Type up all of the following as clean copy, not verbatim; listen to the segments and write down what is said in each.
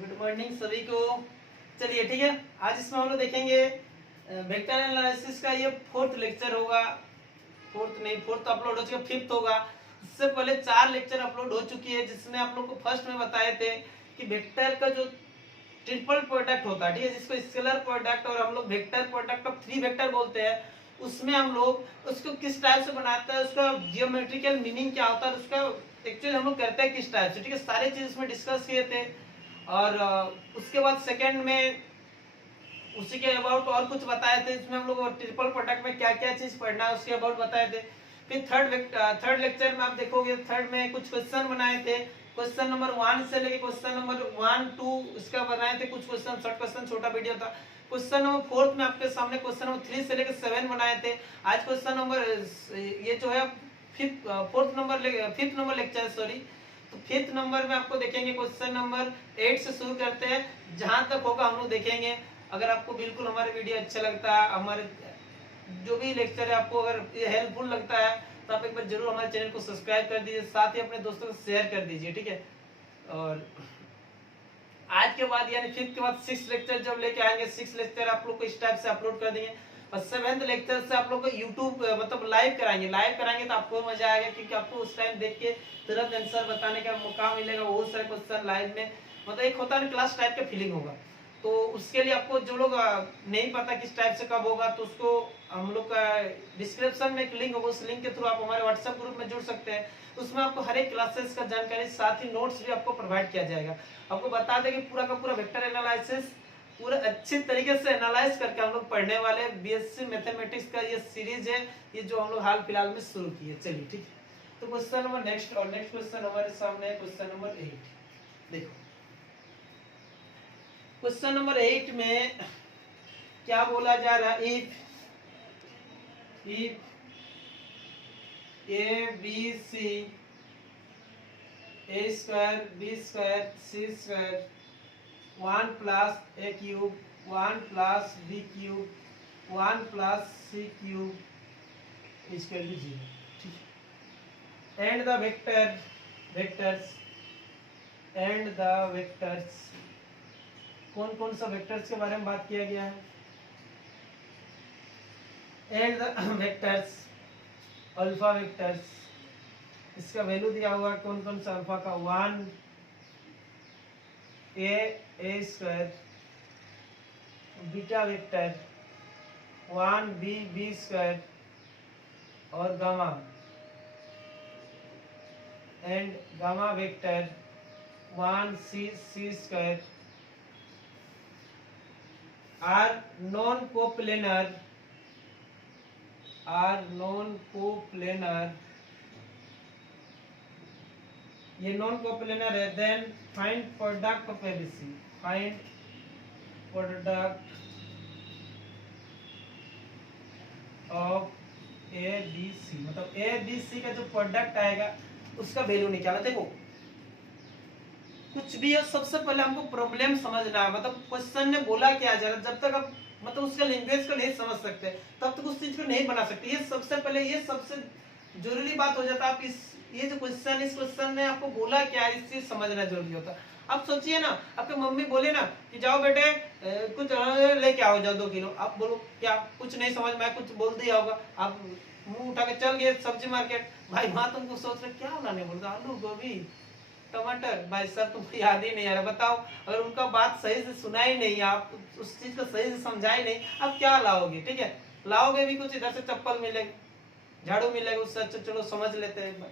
Good morning सभी को। चलिए ठीक है, आज इसमें हम लोग देखेंगे वेक्टर एनालिसिस का ये फोर्थ लेक्चर होगा। फोर्थ अपलोड हो चुका, फिफ्थ होगा। इससे पहले 4 लेक्चर अपलोड हो चुकी है, जिसमें आप लोग को फर्स्ट में बताए थे कि वेक्टर का जो ट्रिपल प्रोडक्ट होता है, ठीक है, जिसको स्केलर प्रोडक्ट और हम लोग वेक्टर प्रोडक्ट ऑफ 3 वेक्टर बोलते हैं, उसमें हम लोग उसको किस टाइप से बनाते हैं, उसका जियोमेट्रिकल मीनिंग क्या होता है, उसका एक्चुअली हम लोग करते हैं किस टाइप से, ठीक है, सारे चीज इसमें डिस्कस किए थे। और उसके बाद सेकंड में उसी के अबाउट और कुछ बताए थे, इसमें हम लोग ट्रिपल प्रोडक्ट में क्या क्या चीज पढ़ना है उसके अबाउट बताए थे। फिर थर्ड लेक्चर में आप देखोगे, थर्ड में कुछ क्वेश्चन बनाए थे, क्वेश्चन नंबर 1 से लेके क्वेश्चन नंबर 1 2 इसका बनाए थे कुछ क्वेश्चन, शॉर्ट क्वेश्चन, छोटा वीडियो था। क्वेश्चन नंबर 4 में आपके सामने क्वेश्चन नंबर 3 से लेके 7 बनाए थे। आज क्वेश्चन नंबर ये जो है फिफ्थ नंबर लेक्चर, सॉरी। तो फिफ्थ नंबर में आपको देखेंगे क्वेश्चन नंबर 8 से शुरू करते हैं, जहां तक होगा हम लोग देखेंगे। अगर आपको बिल्कुल हमारे वीडियो अच्छा लगता है, हमारे जो भी लेक्चर है आपको अगर ये हेल्पफुल लगता है, तो आप एक बार जरूर हमारे चैनल को सब्सक्राइब कर दीजिए, साथ ही अपने दोस्तों को शेयर कर दीजिए, ठीक है। और आज के बाद यानी फिफ्थ के बाद 6 लेक्चर जब लेके आएंगे, 6 लेक्चर आप लोग को इस टाइप से अपलोड कर देंगे। और 7th लेक्चर से आप लोग को यूट्यूब मतलब लाइव कराएंगे तो आपको मजा आएगा, क्योंकि आपको उस टाइम देख के तुरंत आंसर बताने का मौका मिलेगा, बहुत सारे क्वेश्चन लाइव में, मतलब एक होता है ना क्लास टाइप का फीलिंग होगा। तो उसके लिए आपको जो लोग नहीं पता किस टाइप से कब होगा, तो उसको हम लोग का डिस्क्रिप्शन में एक लिंक होगा, उस लिंक के थ्रू आप हमारे व्हाट्सएप ग्रुप में जुड़ सकते हैं। उसमें आपको हर एक क्लासेस का जानकारी, साथ ही नोट्स भी आपको प्रोवाइड किया जाएगा। आपको बता दें कि पूरा का पूरा वेक्टर एनालिसिस पूरा अच्छे तरीके से एनालाइज करके हम लोग पढ़ने वाले बीएससी मैथमेटिक्स का ये सीरीज है, ये जो हम लोग हाल फिलहाल में शुरू की है। चलिए ठीक है, तो क्वेश्चन नंबर नेक्स्ट क्वेश्चन हमारे सामने है, क्वेश्चन नंबर 8। देखो क्वेश्चन नंबर 8 में क्या बोला जा रहा है, if A B C A square B square C square 1 plus A cube 1 plus B cube 1 plus C cube equal to 0, ठीक है। एंड द वेक्टर्स कौन कौन सा वेक्टर्स के बारे में बात किया गया है। And the vectors, alpha vectors, इसका वैल्यू दिया हुआ कौन कौन सा अल्फा का, 1 a square, beta vector 1 b square, और gamma and gamma vector 1 c square are non coplanar ये नॉन कोप्लेनर है। Then find product of ABC, find product of ABC, मतलब एबीसी का जो प्रोडक्ट आएगा उसका वैल्यू निकाला। देखो कुछ भी है, सबसे पहले हमको प्रॉब्लम समझना है, मतलब क्वेश्चन ने बोला क्या जा रहा, जब तक आप मतलब उसके लैंग्वेज को नहीं समझ सकते तब तक उस चीज को नहीं बना सकते। ये सबसे पहले, ये सबसे जरूरी बात हो जाता है। आप ये जो क्वेश्चन, इस क्वेश्चन ने आपको बोला क्या, इस चीज समझना जरूरी होता है। आप सोचिए ना, आपके मम्मी बोले ना कि जाओ बेटे कुछ लेके आओ, जाओ 2 किलो, आप बोलो क्या, कुछ नहीं समझ में, कुछ बोल दिया होगा, आप मुंह उठा के चल गए सब्जी मार्केट, भाई वहां तुमको सोच रहे क्या लाने बोलता, आलू गोभी टमाटर, भाई साहब तुमको याद ही नहीं आ रहा। बताओ, अगर उनका बात सही से सुना ही नहीं, आप उस चीज को सही से समझा ही नहीं, आप क्या लाओगे, ठीक है। लाओगे भी कुछ, इधर से चप्पल मिलेगी, झाड़ू मिलेगा, उससे अच्छा चलो समझ लेते हैं एक बार।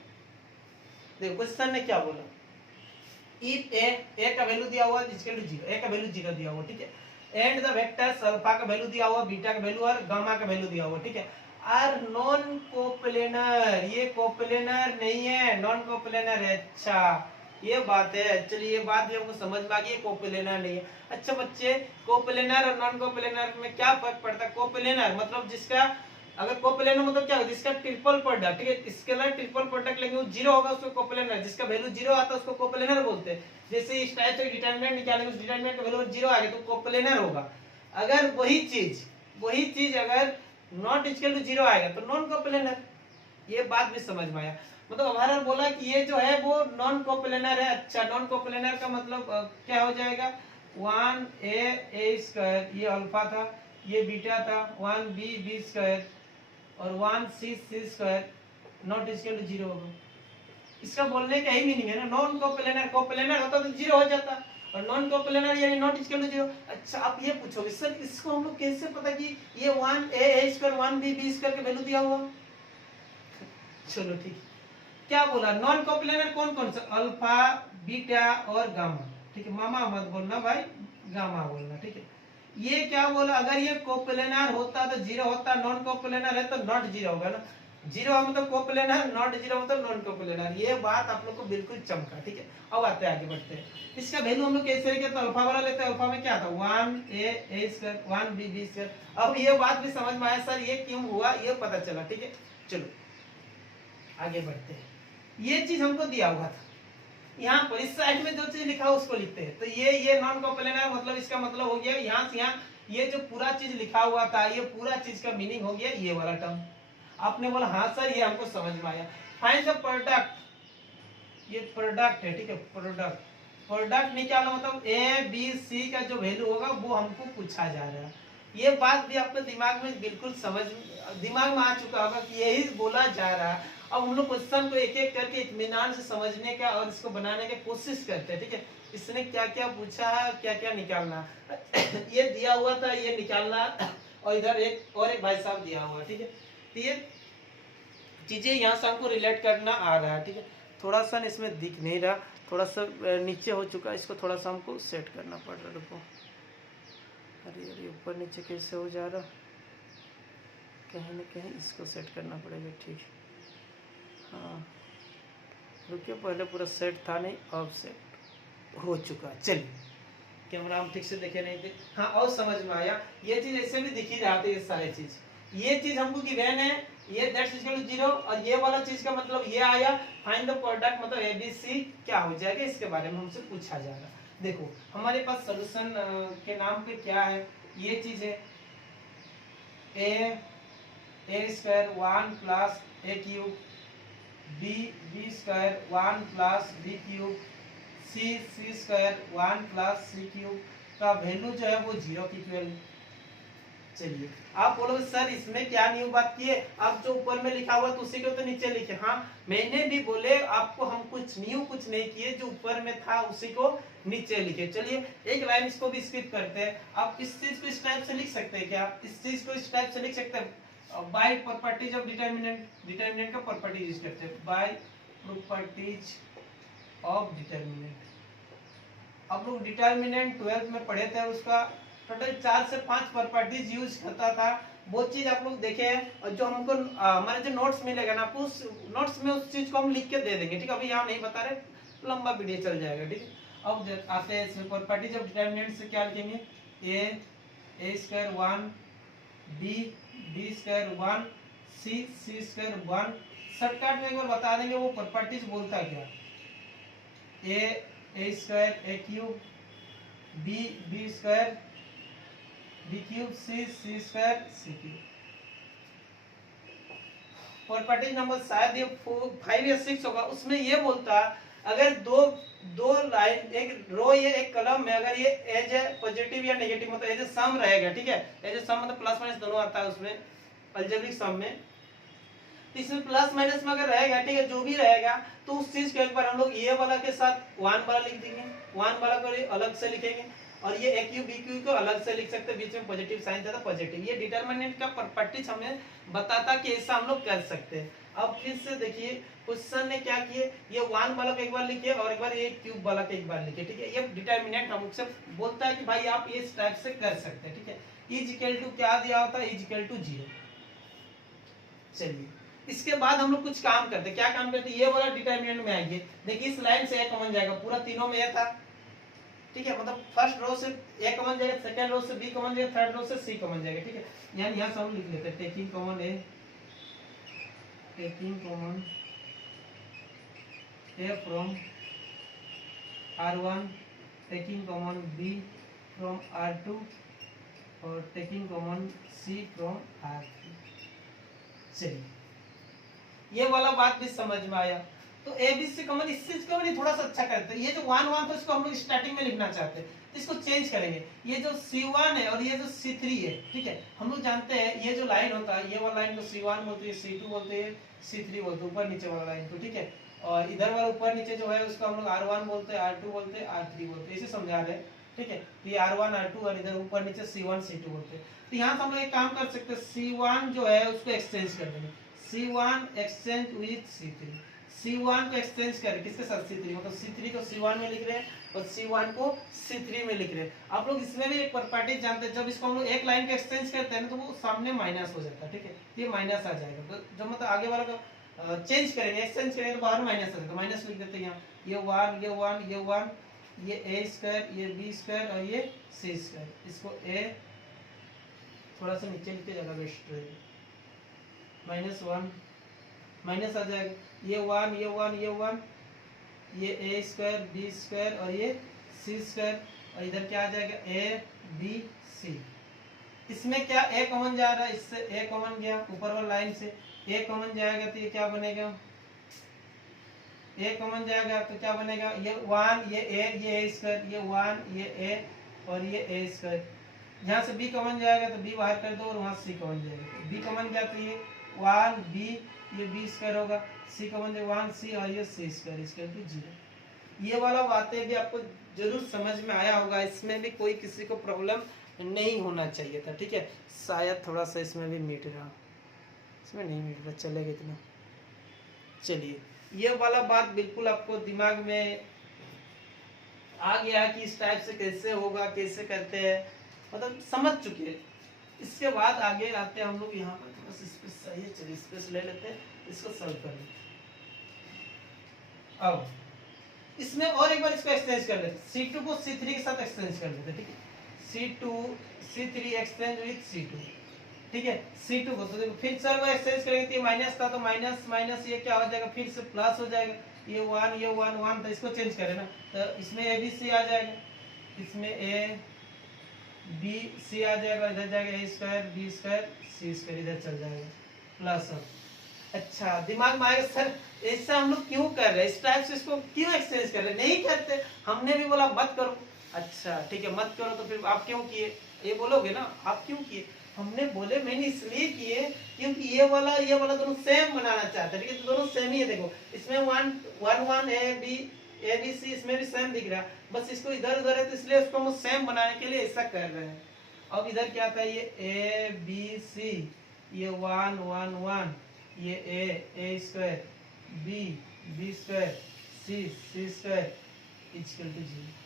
देखो क्वेश्चन ने क्या बोला, इफ ए का वैल्यू दिया हुआ इक्वल टू 0, ए का वैल्यू 0 दिया हुआ, ठीक है। एंड द वेक्टर्स, अल्फा का वैल्यू दिया हुआ, बीटा का वैल्यू और गामा का वैल्यू दिया हुआ, ठीक है। आर नॉन कोप्लेनर, ये कोप्लेनर नहीं है, नॉन कोप्लेनर है। अच्छा ये बात है, चलिए ये बात भी हमको समझ में आ गई, कोप्लेनर नहीं है। अच्छा बच्चे, कोप्लेनर और नॉन कोप्लेनर में क्या फर्क पड़ता है। कोप्लेनर मतलब जिसका, अगर कोप्लेनर मतलब क्या होगा, जिसका ट्रिपल प्रोडक्ट, ठीक है, स्केलर ट्रिपल प्रोडक्ट लेंगे वो 0 होगा, उसको कोप्लेनर, जिसका वैल्यू 0 आता है उसको कोप्लेनर बोलते हैं। जैसे इस टाइप से डिटरमिनेंट निकालेंगे, उस डिटरमिनेंट का वैल्यू 0 आ गया तो कोप्लेनर होगा। अगर वही चीज अगर नॉट इक्वल टू 0 आएगा तो नॉन कोप्लेनर। ये बात भी समझ में आया। मतलब ओवरऑल बोला कि ये जो है वो नॉन कोप्लेनर है। अच्छा, नॉन कोप्लेनर का मतलब क्या हो जाएगा, 1a ये अल्फा था, ये बीटा था, 1b और 1c नॉट इक्वल टू 0 होगा। इसका बोलने का ही मीनिंग है ना, नॉन कोप्लेनर, कोप्लेनर होता तो 0 हो जाता, और नॉन कोप्लेनर यानी नॉट इक्वल टू 0। अच्छा, आप ये पूछोगे सर इसको हम लोग कैसे पता कि ये 1a 1b के वैल्यू दिया हुआ। चलो ठीक है, क्या बोला, नॉन कोप्लेनर कौन कौन सा, अल्फा, बीटा और गामा। ठीक है, मामा मत बोलना भाई, गामा बोलना। ठीक है, ये क्या बोला, अगर ये कोप्लेनर होता तो 0 होता, नॉन कोप्लेनर है तो नॉट 0 होगा ना। 0 मतलब कोप्लेनर, नॉट 0 मतलब नॉन कोप्लेनर। ये बात आप लोग को बिल्कुल चमका। ठीक है, अब आते हैं आगे बढ़ते हैं। इसका वैल्यू हम लोग कैसे लेंगे, तो अल्फा वाला लेते हैं। अल्फा में क्या था, 1a 1b। अब ये बात भी समझ में आया सर ये क्यों हुआ, ये पता चला। ठीक है, चलो आगे बढ़ते हैं। ये चीज हमको दिया हुआ था, यहाँ पर इस साइड में जो चीज लिखा है उसको लिखते हैं। तो ये नॉन कोप्लेनर मतलब इसका मतलब हो गया यहाँ से यहाँ ये जो पूरा चीज लिखा हुआ था, ये पूरा चीज का मीनिंग हो गया ये वाला टर्म। आपने बोला हाँ सर ये हमको समझ में आया। फाइंड द प्रोडक्ट, ये प्रोडक्ट है। ठीक है, प्रोडक्ट निकालना मतलब ए बी सी का जो वैल्यू होगा वो हमको पूछा जा रहा है। ये बात भी आपके दिमाग में बिल्कुल दिमाग में आ चुका होगा कि यही बोला जा रहा है। अब हम लोग क्वेश्चन को एक एक करके इत्मीनान से समझने का और इसको बनाने की कोशिश करते हैं। ठीक है, इसने क्या क्या पूछा है, क्या क्या निकालना ये दिया हुआ था, ये निकालना, और इधर एक भाई साहब दिया हुआ। ठीक है, तो ये चीजें यहाँ से हमको रिलेट करना आ रहा है। ठीक है, थोड़ा सा इसमें दिख नहीं रहा, थोड़ा सा नीचे हो चुका है, इसको थोड़ा सा हमको सेट करना पड़ रहा है। रुको, अरे अरे ऊपर नीचे कैसे हो जा रहा, कहीं ना कहीं इसको सेट करना पड़ेगा। ठीक है, हाँ रुकिए, पहले पूरा सेट था नहीं, अब सेट हो चुका। चलिए, कैमरा हम ठीक से देखे नहीं थे। हाँ, और समझ में आया, ये चीज ऐसे भी दिख ही रहा था, ये सारे चीज, ये चीज हमको गिवन है, ये दैट्स इक्वल टू 0, और ये वाला चीज का मतलब ये आया। फाइंड द प्रोडक्ट मतलब एबीसी क्या हो जाएगा, इसके बारे में हमसे पूछा जा रहा। देखो हमारे पास सॉल्यूशन के नाम पे क्या है, ये चीज है a square 1 plus a cube, b square 1 plus b cube, c square 1 plus c cube का वैल्यू जो है वो 0 की इक्वल। चलिए, आप बोलोगे सर इसमें क्या न्यू बात की है, आप जो ऊपर में लिखा हुआ तो उसी को तो नीचे लिखे। हाँ, मैंने भी बोले आपको, हम कुछ न्यू कुछ नहीं किए, जो ऊपर में था उसी को नीचे लिखे। चलिए एक लाइन इसको भी स्किप करते हैं। आप इस चीज को इस टाइप से लिख सकते हैं क्या, इस चीज को इस टाइप से लिख सकते हैं, by properties of determinant, determinant का प्रॉपर्टीज यूज करते हैं, बाय प्रॉपर्टीज ऑफ डिटरमिनेंट। आप लोग डिटरमिनेंट 12th में पढ़े थे, उसका टोटल 4 से 5 प्रॉपर्टीज यूज करता था, वो चीज आप लोग देखे हैं। और जो हमको हमारे जो नोट्स मिलेगा ना, आपको उस नोट्स में उस चीज को हम लिख के दे देंगे। ठीक है, अभी यहाँ नहीं बता रहे, लंबा वीडियो चल जाएगा। ठीक है, अब आते हैं इसमें प्रॉपर्टीज ऑफ डिटरमिनेंट से क्या लिखेंगे, a square 1, b square 1, c square 1। Shortcut में एक बार बता देंगे वो प्रॉपर्टीज बोलता क्या, a square a cube, b square b cube, c square c cube. Property number शायद ये 5 या 6 होगा, उसमें ये बोलता अगर दो लाइन, एक रो ये एक कॉलम में, अगर ये एज है पॉजिटिव या नेगेटिव मतलब एज सम रहेगा। ठीक है, एज सम मतलब प्लस माइनस दोनों आता है उसमें, अलजेब्रिक सम में। तो इसमें प्लस माइनस में अगर रहेगा, ठीक है, जो भी रहेगा, तो उस चीज के एक बार हम लोग ये वाला के साथ 1 वाला लिख देंगे, 1 वाला को अलग से लिखेंगे, और ये ए क्यू बी क्यू को अलग से लिख सकते हैं, बीच में पॉजिटिव साइन था तो पॉजिटिव। ये डिटरमिनेंट का प्रॉपर्टीज हमें बताता कि ऐसा हम लोग कर सकते हैं। अब फिर से देखिए क्वेश्चन ने क्या किए, ये 1 वाला को एक बार लिखिए और एक बार ये क्यूब वाला को एक बार लिखिए। ठीक है, ये डिटरमिनेंट हमसे बोलता है कि भाई आप ये इस टाइप से कर सकते हैं। ठीक है, इज इक्वल टू क्या दिया होता है, इज इक्वल टू 0। चलिए इसके बाद हम लोग कुछ काम करते, क्या काम करते, ये वाला डिटरमिनेंट में आएंगे। देखिए इस लाइन से ए कॉमन जाएगा, पूरा तीनों में ए था। ठीक है, मतलब फर्स्ट रो से ए कॉमन जाएगा, सेकंड रो से बी कॉमन जाएगा, थर्ड रो से सी कॉमन जाएगा। ठीक है, यानी यहाँ से हम लिख लेते हैं taking common A, taking common A from R1, taking common B from R2 और taking common C from R3। चलिए ये वाला बात भी समझ में आया। तो ए बी सी कॉमन, इस चीज को भी थोड़ा सा अच्छा करते हैं। ये जो 1 1 तो इसको हम लोग स्टार्टिंग में लिखना चाहते हैं, तो इसको चेंज करेंगे। ये जो C1 है और ये जो C3 है, ठीक है, हम लोग जानते हैं ये जो लाइन होता है, ये वाला लाइन को C1 बोलते हैं, C2 बोलते हैं, C3 बोलते हैं, ऊपर नीचे वाला लाइन को, ठीक है। और इधर वाला ऊपर नीचे जो है उसको हम लोग R1 बोलते हैं, R2 बोलते हैं, R3 बोलते हैं, इसे समझा रहे हैं, ठीक है। तो ये R1 R2 और इधर ऊपर नीचे C1 C2 बोलते हैं। तो यहाँ से हम लोग एक काम कर सकते हैं, C1 जो है उसको एक्सचेंज कर देंगे, C1 exchange with C3। C1 को एक्सचेंज करें किसके साथ, C3, मतलब C3 को C1 में लिख रहे हैं और C1 को C3 में लिख रहे हैं। आप लोग इसमें भी एक प्रॉपर्टी जानते हैं, जब इसको हम लोग एक लाइन पे एक्सचेंज करते हैं ना, तो वो सामने माइनस हो जाता है, ठीक है, ये माइनस आ जाएगा। तो जब मतलब आगे वाला का चेंज करेंगे, एक्सचेंज करेंगे, तो बाहर माइनस आ जाएगा, माइनस लिख देते हैं यहाँ। ये 1 ये 1 ये 1, ये a स्क्वायर, ये b स्क्वायर और ये c स्क्वायर, इसको a थोड़ा सा नीचे लिख के ज्यादा बेस्ट रहेगा, -1 माइनस आ जाएगा, ये 1 ये 1 ये 1, ये a स्क्वायर b स्क्वायर और ये c स्क्वायर, और इधर क्या आ जाएगा a b c। इसमें क्या a कॉमन जा रहा है, इससे a कॉमन गया, ऊपर वाली लाइन से a कॉमन जाएगा, तो ये क्या बनेगा, a कॉमन जाएगा तो क्या बनेगा, ये 1 ये a स्क्वायर, ये 1 ये a और ये a स्क्वायर। यहाँ से b कॉमन जाएगा तो b बाहर कर दो और वहाँ c कॉमन जाएगा, b कॉमन गया तो ये 1 b, ये b स्क्वायर होगा, c कॉमन जाएगा 1 c और ये c स्क्वायर, स्क्वायर की 0। ये वाला बातें भी आपको जरूर समझ में आया होगा, इसमें भी कोई किसी को प्रॉब्लम नहीं होना चाहिए था, ठीक है। शायद थोड़ा सा इसमें भी मीट रहा, इसमें नहीं मीट रहा, चलेगा इतना। चलिए, ये वाला बात बिल्कुल आपको दिमाग में आ गया कि इस टाइप से कैसे होगा, कैसे करते हैं, मतलब समझ चुके हैं। इसके बाद आगे आते हैं हम लोग यहाँ पर, बस स्पेस सही है, चलिए स्पेस ले लेते हैं, इसको सॉल्व कर लेते हैं। अब इसमें और एक बार इसको एक्सचेंज कर लेते हैं, C2 को C3 के साथ एक्सचेंज कर लेते हैं, ठीक है। C2 C3 exchange with C2, ठीक है। C2 को तो फिर सर वो एक्सचेंज करेंगे तो ये माइनस था, तो माइनस माइनस ये क्या हो जाएगा, फिर से प्लस हो जाएगा, ये 1 ये 1 1, तो इसको चेंज करें ना, तो इसमें a b c आ जाएगा, इसमें a b c आ जाएगा, इधर जाएगा a square b square c square, इधर चल जाएगा प्लस। अब अच्छा दिमाग में आएगा, सर ऐसा हम लोग क्यों कर रहे हैं, इस टाइप से इसको क्यों एक्सचेंज कर रहे हैं, नहीं करते, हमने भी बोला मत करो। अच्छा ठीक है, मत करो, तो फिर आप क्यों किए, ये बोलोगे ना, आप क्यों किए। हमने बोले मैंने इसलिए किए क्योंकि ये वाला दोनों सेम बनाना चाहते हैं, ठीक है, तो दोनों सेम ही है। देखो इसमें 1 1 1 a b c, इसमें भी सेम दिख रहा है, बस इसको इधर उधर है तो इसलिए उसको हम सेम बनाने के लिए ऐसा कर रहे हैं। अब इधर क्या था, ये a b c, ये 1 1 1, ये a square b square c square equal to 0।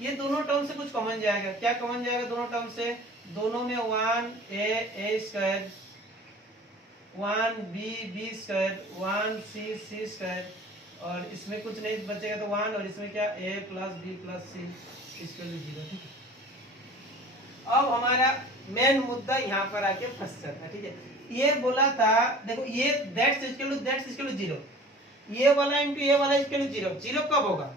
ये दोनों टर्म से कुछ कॉमन जाएगा, क्या कॉमन जाएगा दोनों टर्म से, दोनों में 1 a square, 1 b square, 1 c square, और इसमें कुछ नहीं बचेगा तो 1, और इसमें क्या a plus b plus c equal to 0, ठीक है। अब हमारा मेन मुद्दा यहाँ पर आके फंस जाता है, ठीक है। ये बोला था, देखो ये दैट्स इक्वल टू 0, ये वाला इनटू ये वाला इक्वल टू 0, 0 कब होगा,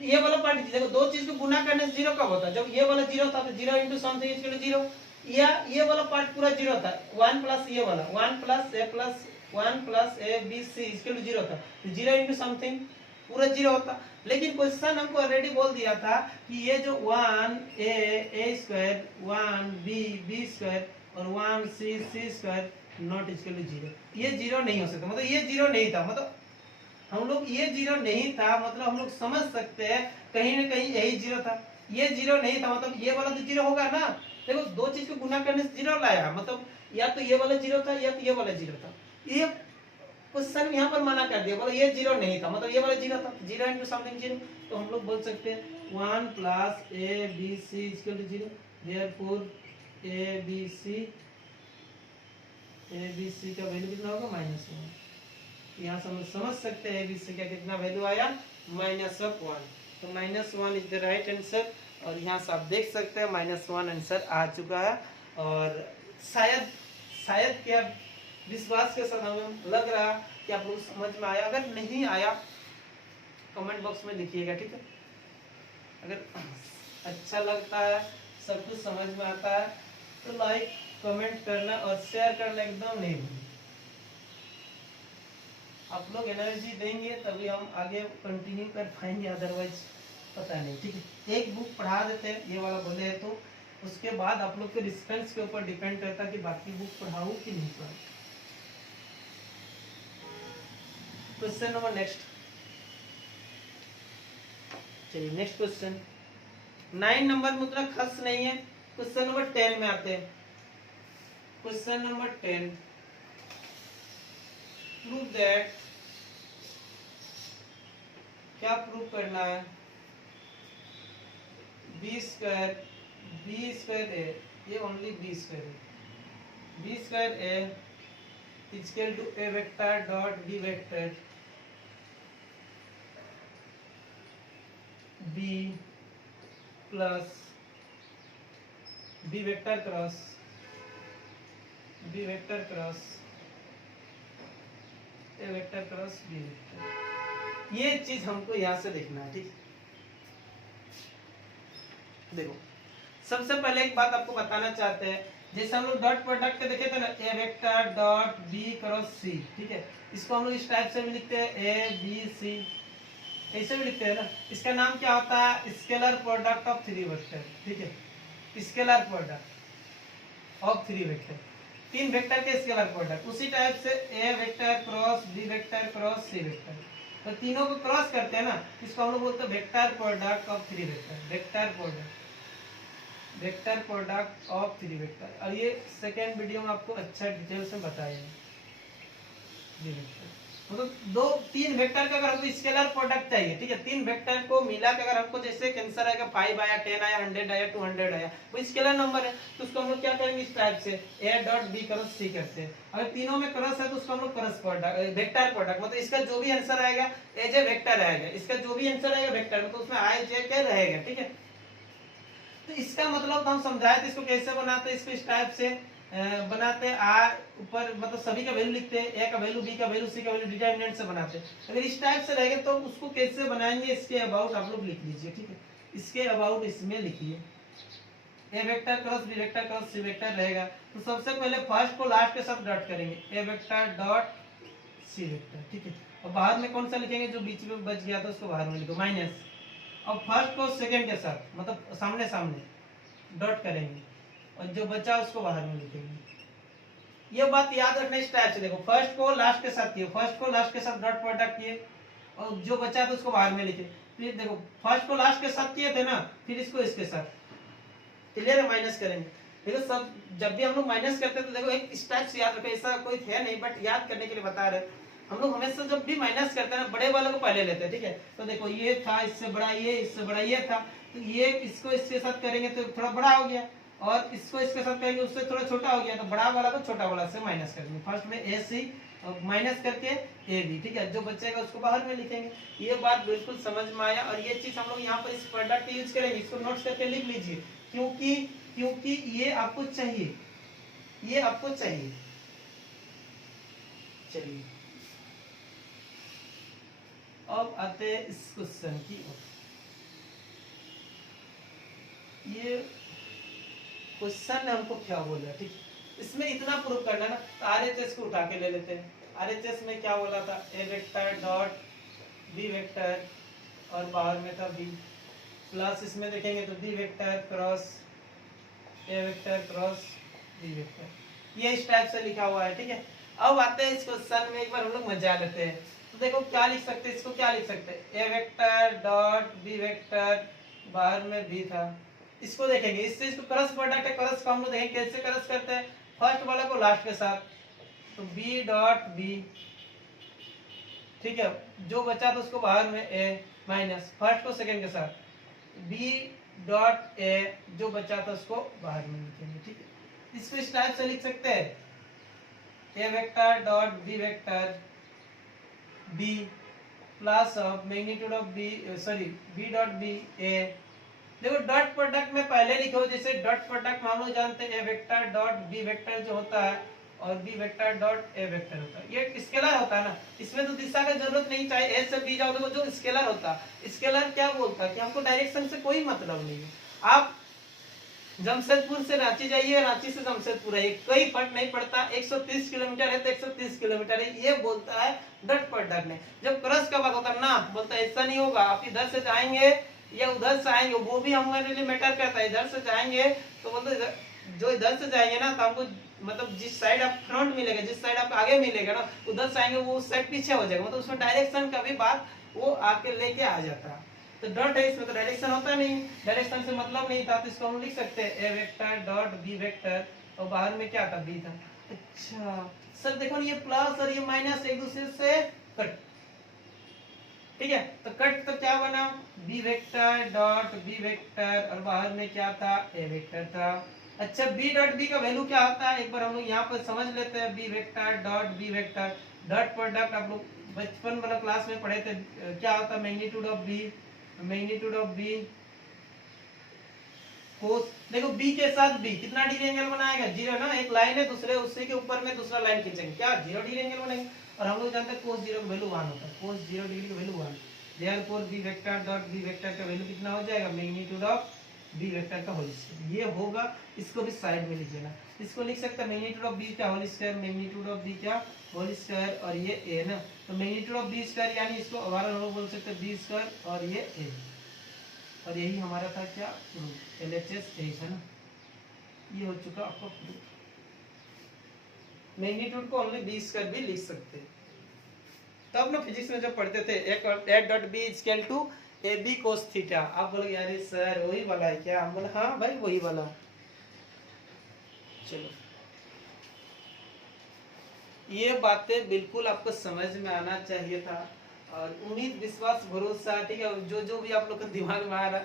ये वाला पार्ट, देखो दो चीज को गुना करने से 0 कब होता है, जब ये वाला 0 था तो 0 इनटू समथिंग इक्वल टू 0, या ये वाला पार्ट पूरा 0 था, 1 प्लस ये वाला 1 plus a b c equal to 0 था, तो 0 इनटू समथिंग पूरा 0 होता। लेकिन क्वेश्चन हमको ऑलरेडी बोल दिया था कि ये जो 1 a स्क्वायर, 1 b स्क्वायर और 1 c square not equal to 0, ये 0 नहीं हो सकता, मतलब ये 0 नहीं था, मतलब हम लोग ये 0 नहीं था, मतलब हम लोग समझ सकते हैं कहीं ना कहीं यही 0 था, ये 0 नहीं था, मतलब ये वाला तो 0 होगा ना। देखो दो चीज को गुना करने से 0 लाया, मतलब या तो ये वाला 0 था या तो ये वाला 0 था, ये क्वेश्चन यहाँ पर मना कर दिया, बोलो ये 0 नहीं था, मतलब ये वाला 0 था, 0 इनटू समथिंग 0, तो हम लोग बोल सकते हैं 1 plus a b c equal to 0, therefore a b c का वैल्यू कितना होगा, -1। यहाँ समझ सकते हैं ABC का कितना वैल्यू आया, -1, तो -1 इज द राइट आंसर। और यहाँ से आप देख सकते हैं -1 आंसर आ चुका है। और शायद क्या विश्वास के साथ हमें लग रहा कि आप लोग समझ में आया, अगर नहीं आया कमेंट बॉक्स में लिखिएगा, ठीक है। अगर अच्छा लगता है, सब कुछ समझ में आता है तो लाइक कमेंट करना और शेयर करना एकदम नहीं भूलिए। आप लोग एनर्जी देंगे तभी हम आगे कंटिन्यू कर पाएंगे, अदरवाइज पता नहीं। ठीक है, एक बुक पढ़ा देते हैं ये वाला बोले हैं, तो उसके बाद आप लोग के रिस्पॉन्स के ऊपर डिपेंड करता है कि बाकी बुक पढ़ाऊँ कि नहीं पढ़ाऊँ। क्वेश्चन नंबर नेक्स्ट, चलिए नेक्स्ट क्वेश्चन 9 नंबर में उतना खास नहीं है। क्वेश्चन नंबर 10 में आते हैं। क्वेश्चन नंबर 10, प्रूव दैट, क्या प्रूव करना है, बी स्क्वायर ए, ये ओनली बी स्क्वायर है, B square A equal to A vector dot B vector B plus B vector cross A vector cross B vector. ये चीज हमको यहाँ से देखना है। ठीक, देखो सबसे पहले एक बात आपको बताना चाहते हैं, जैसे हम लोग डॉट प्रोडक्ट देखे थे ना, ए वेक्टर डॉट बी क्रॉस सी, ठीक है, इसको हम लोग इस टाइप से भी लिखते हैं, ए बी सी, ऐसे भी लिखते हैं ना। इसका नाम क्या होता है, स्केलर प्रोडक्ट ऑफ 3 वेक्टर। ठीक है, scalar product of 3 vector, 3 vector के स्केलर प्रोडक्ट। उसी टाइप से a vector cross B vector cross C vector, तो तीनों को क्रॉस करते हैं ना, इसको हम लोग बोलते हैं vector product of 3 vector, vector product of 3 vector. और ये सेकेंड वीडियो में आपको अच्छा डिटेल से बताया है। मतलब दो 3 वेक्टर का अगर हमको स्केलर प्रोडक्ट चाहिए, ठीक है, 3 वेक्टर को मिला के अगर हमको जैसे आंसर आएगा 5 आया, 10 आया, 100 आया, 200 आया, वो स्केलर नंबर है, तो उसको हम लोग क्या करेंगे, इस टाइप से ए डॉट बी क्रॉस सी करते हैं। अगर तीनों में क्रॉस है तो उसको हम लोग क्रॉस प्रोडक्ट, वेक्टर प्रोडक्ट, मतलब इसका जो भी आंसर आएगा एज ए वेक्टर आएगा, इसका जो भी आंसर आएगा वेक्टर में, तो उसमें आई जे के रहेगा। ठीक है, तो इसका मतलब हम समझाए थे इसको कैसे बनाते हैं, इसको इस टाइप से बनाते हैं, आ ऊपर मतलब सभी का वैल्यू लिखते हैं, ए का वैल्यू, बी का वैल्यू, सी का वैल्यू, डिटरमिनेंट से बनाते हैं। अगर इस टाइप से रहेगा तो उसको कैसे बनाएंगे, इसके अबाउट आप लोग लिख लीजिए। ठीक है, इसके अबाउट इसमें लिखिए, a vector cross B vector cross C vector रहेगा। तो सबसे पहले फर्स्ट को लास्ट के साथ डॉट करेंगे, ए वेक्टर डॉट सी वेक्टर। ठीक है, और बाहर में कौन सा लिखेंगे, जो बीच में बच गया था उसको बाहर में लिखो माइनस, और फर्स्ट को सेकंड के साथ मतलब सामने सामने डॉट करेंगे, और जो बचा उसको बाहर में लिखेंगे। ये बात याद रखना इस टाइप से, देखो फर्स्ट को लास्ट के साथ किए, फर्स्ट को लास्ट के साथ डॉट प्रोडक्ट किए, और जो बचा था उसको बाहर में लिखे। फिर देखो फर्स्ट को लास्ट के साथ किए थे ना, फिर इसको इसके साथ, क्लियर है, माइनस करेंगे। देखो सब जब भी हम लोग माइनस करते हैं तो देखो एक इस टाइप से याद रखो, ऐसा कोई है नहीं बट याद करने के लिए बता रहे हैं। हम लोग हमेशा जब भी माइनस करते हैं ना, बड़े वालों को पहले लेते हैं। ठीक है, तो देखो ये था, इससे बड़ा ये, इससे बड़ा ये था, तो ये इसको इसके साथ करेंगे तो थोड़ा बड़ा हो गया, और इसको इसके साथ करेंगे उससे थोड़ा छोटा हो गया, तो बड़ा वाला को छोटा वाला से माइनस करेंगे। फर्स्ट में ए सी माइनस करके ए बी, ठीक है, जो बचेगा उसको बाहर में लिखेंगे। ये बात बिल्कुल समझ में आया, और ये चीज हम लोग यहाँ पर इस प्रोडक्ट यूज करेंगे, इसको नोट्स करके लिख लीजिए, क्योंकि ये आपको चाहिए, ये आपको चाहिए। चलिए अब आते हैं इस क्वेश्चन की ओर। ये क्वेश्चन ने हमको क्या बोला, ठीक, इसमें इतना प्रूफ करना ना, तो आरएचएस को उठा के ले लेते हैं। आरएचएस में क्या बोला था, A vector dot B vector, और बाहर में था बी, प्लस इसमें देखेंगे तो बी वेक्टर क्रॉस ए वेक्टर क्रॉस बी वेक्टर, ये इस टाइप से लिखा हुआ है। ठीक है, अब आते हैं इस क्वेश्चन में, एक बार हम लोग मजा लेते हैं। तो देखो क्या लिख सकते हैं, इसको क्या लिख सकते हैं, ए वेक्टर डॉट बी वेक्टर, बाहर में बी था, इसको देखेंगे, इससे इसको क्रॉस प्रोडक्ट है, क्रॉस को हम लोग देखेंगे कैसे क्रॉस करते हैं, फर्स्ट वाला को लास्ट के साथ, तो बी डॉट बी, ठीक है, जो बचा तो उसको बाहर में ए माइनस, फर्स्ट को सेकंड के साथ, बी डॉट ए, जो बचा था उसको बाहर में लिखेंगे। ठीक है, इसको इस टाइप से लिख सकते हैं, ए vector dot B vector B plus of magnitude of b, sorry B dot b a. देखो डॉट प्रोडक्ट में पहले लिखो, जैसे डॉट प्रोडक्ट में हम लोग जानते हैं ए वेक्टर डॉट बी वेक्टर जो होता है, और बी वेक्टर डॉट ए वेक्टर होता है, ये स्केलर होता है ना, इसमें तो दिशा का जरूरत नहीं, चाहे ए से बी जाओ, देखो जो स्केलर होता है, स्केलर क्या बोलता है कि हमको डायरेक्शन से कोई मतलब नहीं है, आप जमशेदपुर से रांची जाइए, रांची से जमशेदपुर है, कोई फर्क नहीं पड़ता। 130 किलोमीटर है तो 130 किलोमीटर है, ये बोलता है डट पर डट ने। जब क्रॉस का बात होता है ना, बोलता है ऐसा नहीं होगा, आप इधर से जाएंगे या उधर से आएंगे, वो भी हमारे लिए मैटर करता है। इधर से जाएंगे तो बोलते जो इधर से जाएंगे ना तो हमको मतलब जिस साइड आप फ्रंट मिलेगा, जिस साइड आपको आगे मिलेगा ना, उधर से आएंगे वो उस साइड पीछे हो जाएगा, मतलब उसमें डायरेक्शन का भी बात वो आके लेके आ जाता है। तो डॉट है, इसमें तो डायरेक्शन होता नहीं, डायरेक्शन से मतलब नहीं था, तो इसको हम लिख सकते हैं ए वेक्टर डॉट बी वेक्टर, और बाहर में क्या था, बी था। अच्छा सर देखो ये प्लस और ये माइनस एक दूसरे से कट, ठीक है, तो कट तो क्या बना, B vector dot B vector, और बाहर में क्या था, ए वेक्टर था। अच्छा बी डॉट बी का वैल्यू क्या होता है, एक बार हम लोग यहाँ पर समझ लेते हैं। B vector dot B vector dot product, आप लोग बचपन वाला क्लास में पढ़े थे, क्या होता है, magnitude of b, magnitude of b cos. देखो बी के साथ बी कितना डिग्री एंगल बनाएगा, जीरो ना, एक लाइन है दूसरे उससे के ऊपर में दूसरा लाइन खींचेंगे, क्या जीरो डिग्री एंगल बनेगा। और हम लोग जानते हैं कोस जीरो का वैल्यू 1 होता है, कोस जीरो डिग्री का value 1। Therefore B vector dot B vector का वैल्यू कितना हो जाएगा, मैग्नीट्यूड ऑफ बी वेक्टर का होल स्क्वायर, ये होगा। इसको भी साइड में लीजिएगा, इसको लिख सकते हैं मैग्नीट्यूड ऑफ बी का whole square, magnitude of B का होल स्क्वायर, और ये ए ना, तो मैग्नीट्यूड ऑफ बी स्क्वायर यानी इसको हमारा हम लोग बोल सकते हैं बी स्क्वायर, और ये ए, और यही हमारा था क्या, LHS है ना, ये हो चुका आपका प्रूफ। मैग्नीट्यूड को हमने बी स्क्वायर भी लिख सकते हैं। तब ना फिजिक्स में जब पढ़ते थे एक dot B equal to A B cos theta, आप बोलोगे यार सर वही वाला है क्या, हम बोले हाँ भाई वही वाला। चलो ये बातें बिल्कुल आपको समझ में आना चाहिए था, और उम्मीद विश्वास भरोसा, ठीक है, जो जो भी आप लोग के दिमाग में आ रहा,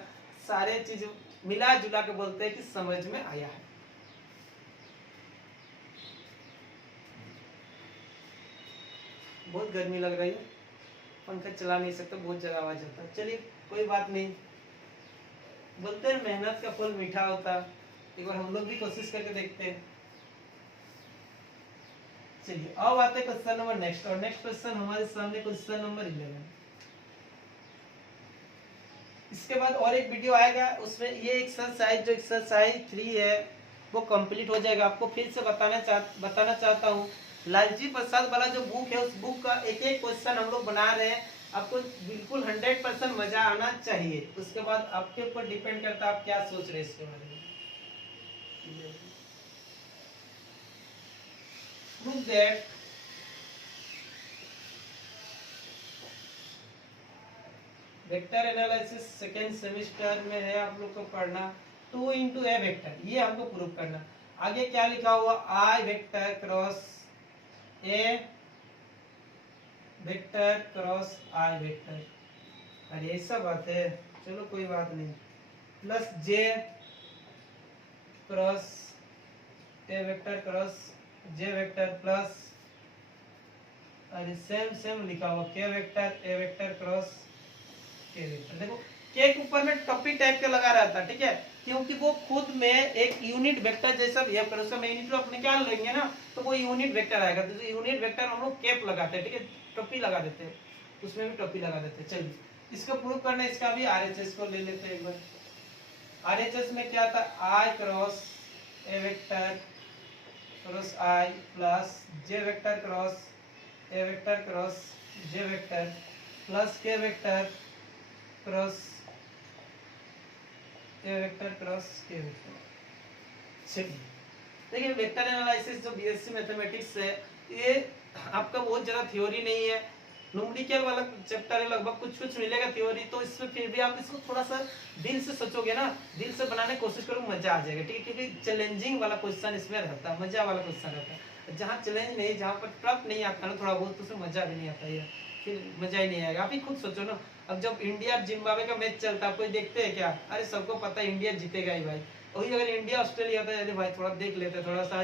सारे चीज मिला जुला के बोलते हैं कि समझ में आया है। बहुत गर्मी लग रही है, पंखा चला नहीं सकता, बहुत ज्यादा आवाज आता है। चलिए कोई बात नहीं, बोलते हैं मेहनत का फल मीठा होता है, एक बार हम लोग भी कोशिश करके देखते हैं। चलिए अब आते हैं क्वेश्चन नंबर नेक्स्ट, और नेक्स्ट क्वेश्चन हमारे सामने क्वेश्चन नंबर 11। इसके बाद और एक वीडियो आएगा, उसमें ये एक्सरसाइज जो एक्सरसाइज 3 है वो कंप्लीट हो जाएगा। आपको फिर से बताना चाहता हूँ, लालजी प्रसाद वाला जो बुक है, उस बुक का एक एक क्वेश्चन हम लोग बना रहे हैं, आपको बिल्कुल 100% मजा आना चाहिए। उसके बाद आपके ऊपर डिपेंड करता है आप क्या सोच रहे हैं इसके बारे में। Prove that vector analysis second semester में है, आप लोग को पढ़ना 2 इंटू ए वेक्टर, ये हमको प्रूव करना। आगे क्या लिखा हुआ, i vector cross A vector cross i vector, अरे ऐसा बात है, चलो कोई बात नहीं, प्लस जे क्रॉस ए vector cross j vector plus, अरे सेम लिखा हुआ के वेक्टर ए वेक्टर क्रॉस के वेक्टर। देखो के के ऊपर में टॉपिक टाइप का लगा रहता है, ठीक है, क्योंकि वो खुद में एक यूनिट वेक्टर जैसा बिहेव करे, उसका मैग्नीट्यूड अपने क्या लेंगे ना तो वो यूनिट वेक्टर आएगा, तो यूनिट वेक्टर हम लोग कैप लगाते हैं, ठीक है, टोपी लगा देते हैं, उसमें भी टोपी लगा देते हैं। चलिए इसको प्रूव करना है, इसका भी आरएचएस को ले लेते हैं एक बार। आरएचएस में क्या था, i cross A vector cross i plus j vector cross A vector cross j vector plus k vector cross A vector cross k vector. चलिए देखिए वेक्टर एनालिसिस जो बीएससी मैथमेटिक्स है, ये आपका बहुत ज्यादा थ्योरी नहीं है, न्यूमेरिकल वाला चैप्टर है, लगभग कुछ मिलेगा थ्योरी, तो इसमें फिर भी आप इसको थोड़ा सा दिल से सोचोगे ना, दिल से बनाने की कोशिश करो, मजा आ जाएगा, ठीक है, क्योंकि चैलेंजिंग वाला क्वेश्चन इसमें रहता है, मजा वाला क्वेश्चन रहता है। जहाँ चैलेंज नहीं, जहाँ पर टफ नहीं आता ना थोड़ा बहुत, तो उसमें मजा भी नहीं आता है, फिर मजा ही नहीं आएगा। आप ही खुद सोचो ना, अब जब इंडिया जिम्बाब्वे का मैच चलता है, कोई देखते हैं क्या, अरे सबको पता है इंडिया जीतेगा ही भाई, वही अगर इंडिया ऑस्ट्रेलिया होता है, अरे भाई थोड़ा देख लेते, थोड़ा सा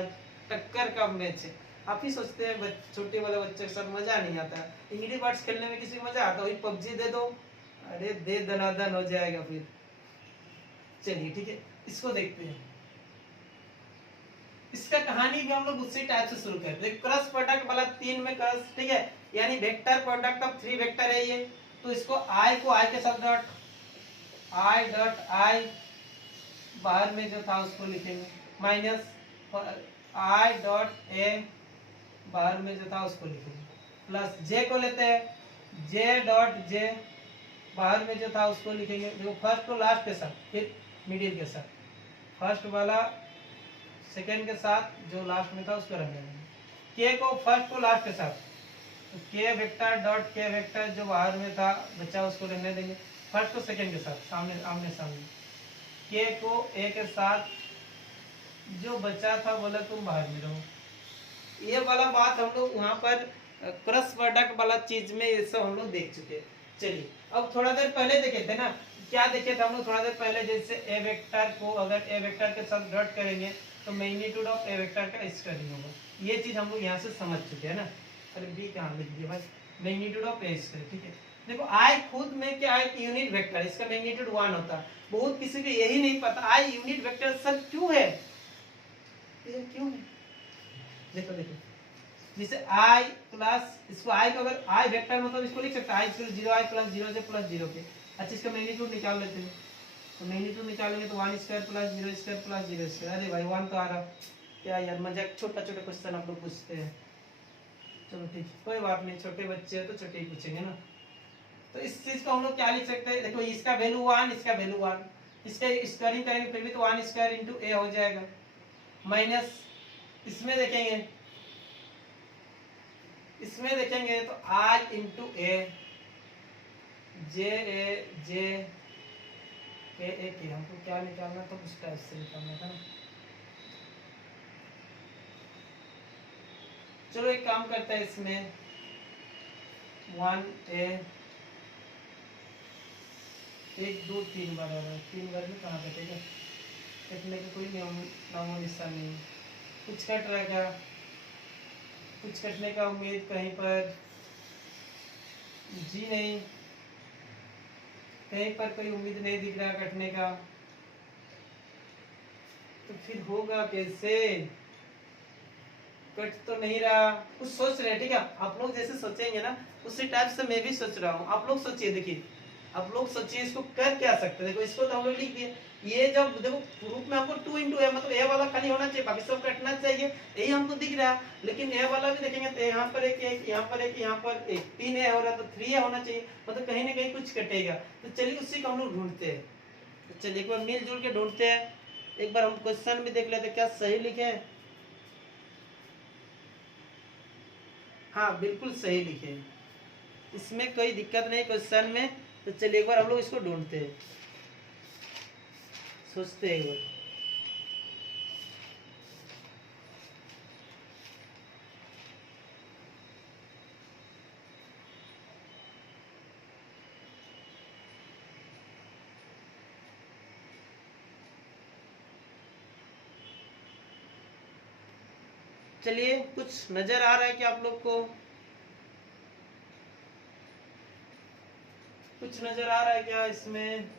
टक्कर का मैच है, आप ही सोचते हैं छोटे वाले बच्चे के साथ मजा नहीं आता। इंग्री बर्ड्स खेलने में किसी को मजा आता, वही पबजी दे दो, अरे दे दनादन हो जाएगा फिर। चलिए ठीक है, इसको देखते हैं, इसका कहानी भी हम लोग उसी टाइप से शुरू करते हैं। क्रॉस प्रोडक्ट वाला 3 में क्रॉस, ठीक है, यानी वेक्टर प्रोडक्ट ऑफ 3 वेक्टर है ये, तो इसको आई को आई के साथ डॉट आई बाहर में जो था उसको लिखेंगे, माइनस आई डॉट ए बाहर में जो था उसको लिखेंगे, प्लस जे को लेते हैं, जे डॉट जे बाहर में जो था उसको लिखेंगे, देखो फर्स्ट को लास्ट के साथ फिर मिडिल के साथ, फर्स्ट वाला सेकेंड के साथ जो लास्ट में था उसको रहने देंगे, के को फर्स्ट को लास्ट के साथ, तो के वेक्टर डॉट के वेक्टर जो बाहर में था बच्चा उसको रहने देंगे, फर्स्ट को सेकेंड के साथ सामने आमने सामने, के को ए के साथ, जो बचा था बोला तुम बाहर में रहो। ये वाला बात हम लोग वहाँ पर क्रॉस प्रोडक्ट वाला चीज में ये सब हम लोग देख चुके हैं। चलिए अब थोड़ा देर पहले देखे थे ना, क्या देखे थे हम लोग थोड़ा देर पहले, जैसे ए वेक्टर को अगर ए वेक्टर के साथ डॉट करेंगे तो मैग्नीट्यूड ऑफ ए वेक्टर का स्क्वायरिंग होगा, ये चीज हम लोग यहाँ से समझ चुके हैं ना। अरे बी कहाँ लिख दिया भाई, मैग्नीट्यूड ऑफ ए स्क्वायर, ठीक है। देखो आई खुद में क्या है, यूनिट वेक्टर, इसका मैग्नीट्यूड 1 होता है, बहुत किसी को यही नहीं पता आई यूनिट वेक्टर सर क्यों है, ये क्यों है, देखो देखो, जैसे i प्लस, इसको i को अगर i वेक्टर मतलब इसको लिख सकता है i स्क्वायर 0 i प्लस 0 से प्लस 0 के। अच्छा इसका मैग्नीट्यूड निकाल लेते हैं, तो मैग्नीट्यूड निकालेंगे तो 1 square plus 0 square plus 0 square, अरे भाई 1 तो आ रहा, क्या यार मजाक, छोटा छोटा क्वेश्चन आप लोग पूछते हैं, चलो ठीक है कोई बात नहीं, छोटे बच्चे हैं तो छोटे ही पूछेंगे ना। तो इस चीज को हम लोग क्या लिख सकते हैं, देखो इसका वैल्यू 1, इसका वैल्यू 1, इसका स्क्वायरिंग करेंगे फिर भी तो 1 स्क्वायर इंटू ए हो जाएगा, माइनस इसमें देखेंगे, इसमें देखेंगे तो i इंटू ए, जे ए के हमको क्या निकालना था, उस टाइप से निकालना था ना। चलो एक काम करते हैं, इसमें 1a 1 2 3 बार आ रहा है, 3 बार में कहाँ कटेगा, कटने का कोई नामो निशान नहीं, कुछ कट रहा है क्या, कुछ कटने का उम्मीद कहीं पर जी नहीं, कहीं पर कोई उम्मीद नहीं दिख रहा कटने का, तो फिर होगा कैसे, कट तो नहीं रहा, कुछ सोच रहे हैं, ठीक है। आप लोग जैसे सोचेंगे ना उसी टाइप से मैं भी सोच रहा हूँ, आप लोग सोचिए, देखिए आप लोग सोचिए इसको कर क्या सकते हैं, देखो इसको तो हम लोग लिख दिए, ये जब देखो प्रूफ में हमको 2 इंटू ए मतलब ए वाला खाली होना चाहिए, बाकी सब कटना चाहिए, यही हमको दिख रहा है, लेकिन ए वाला भी देखेंगे तो यहाँ पर एक, यहाँ पर एक, यहाँ पर एक, 3 ए हो रहा तो 3 ए होना चाहिए, मतलब कहीं ना कहीं कुछ कटेगा, तो चलिए उसी को हम लोग ढूंढते हैं। तो चलिए एक बार मिलजुल के ढूंढते हैं, एक बार हम क्वेश्चन भी देख लेते क्या सही लिखे हैं, हाँ बिल्कुल सही लिखे, इसमें कोई दिक्कत नहीं क्वेश्चन में। तो चलिए एक बार हम लोग इसको ढूंढते हैं, सोचते हैं एक बार। चलिए कुछ नजर आ रहा है कि आप लोग को कुछ नजर आ रहा है क्या इसमें,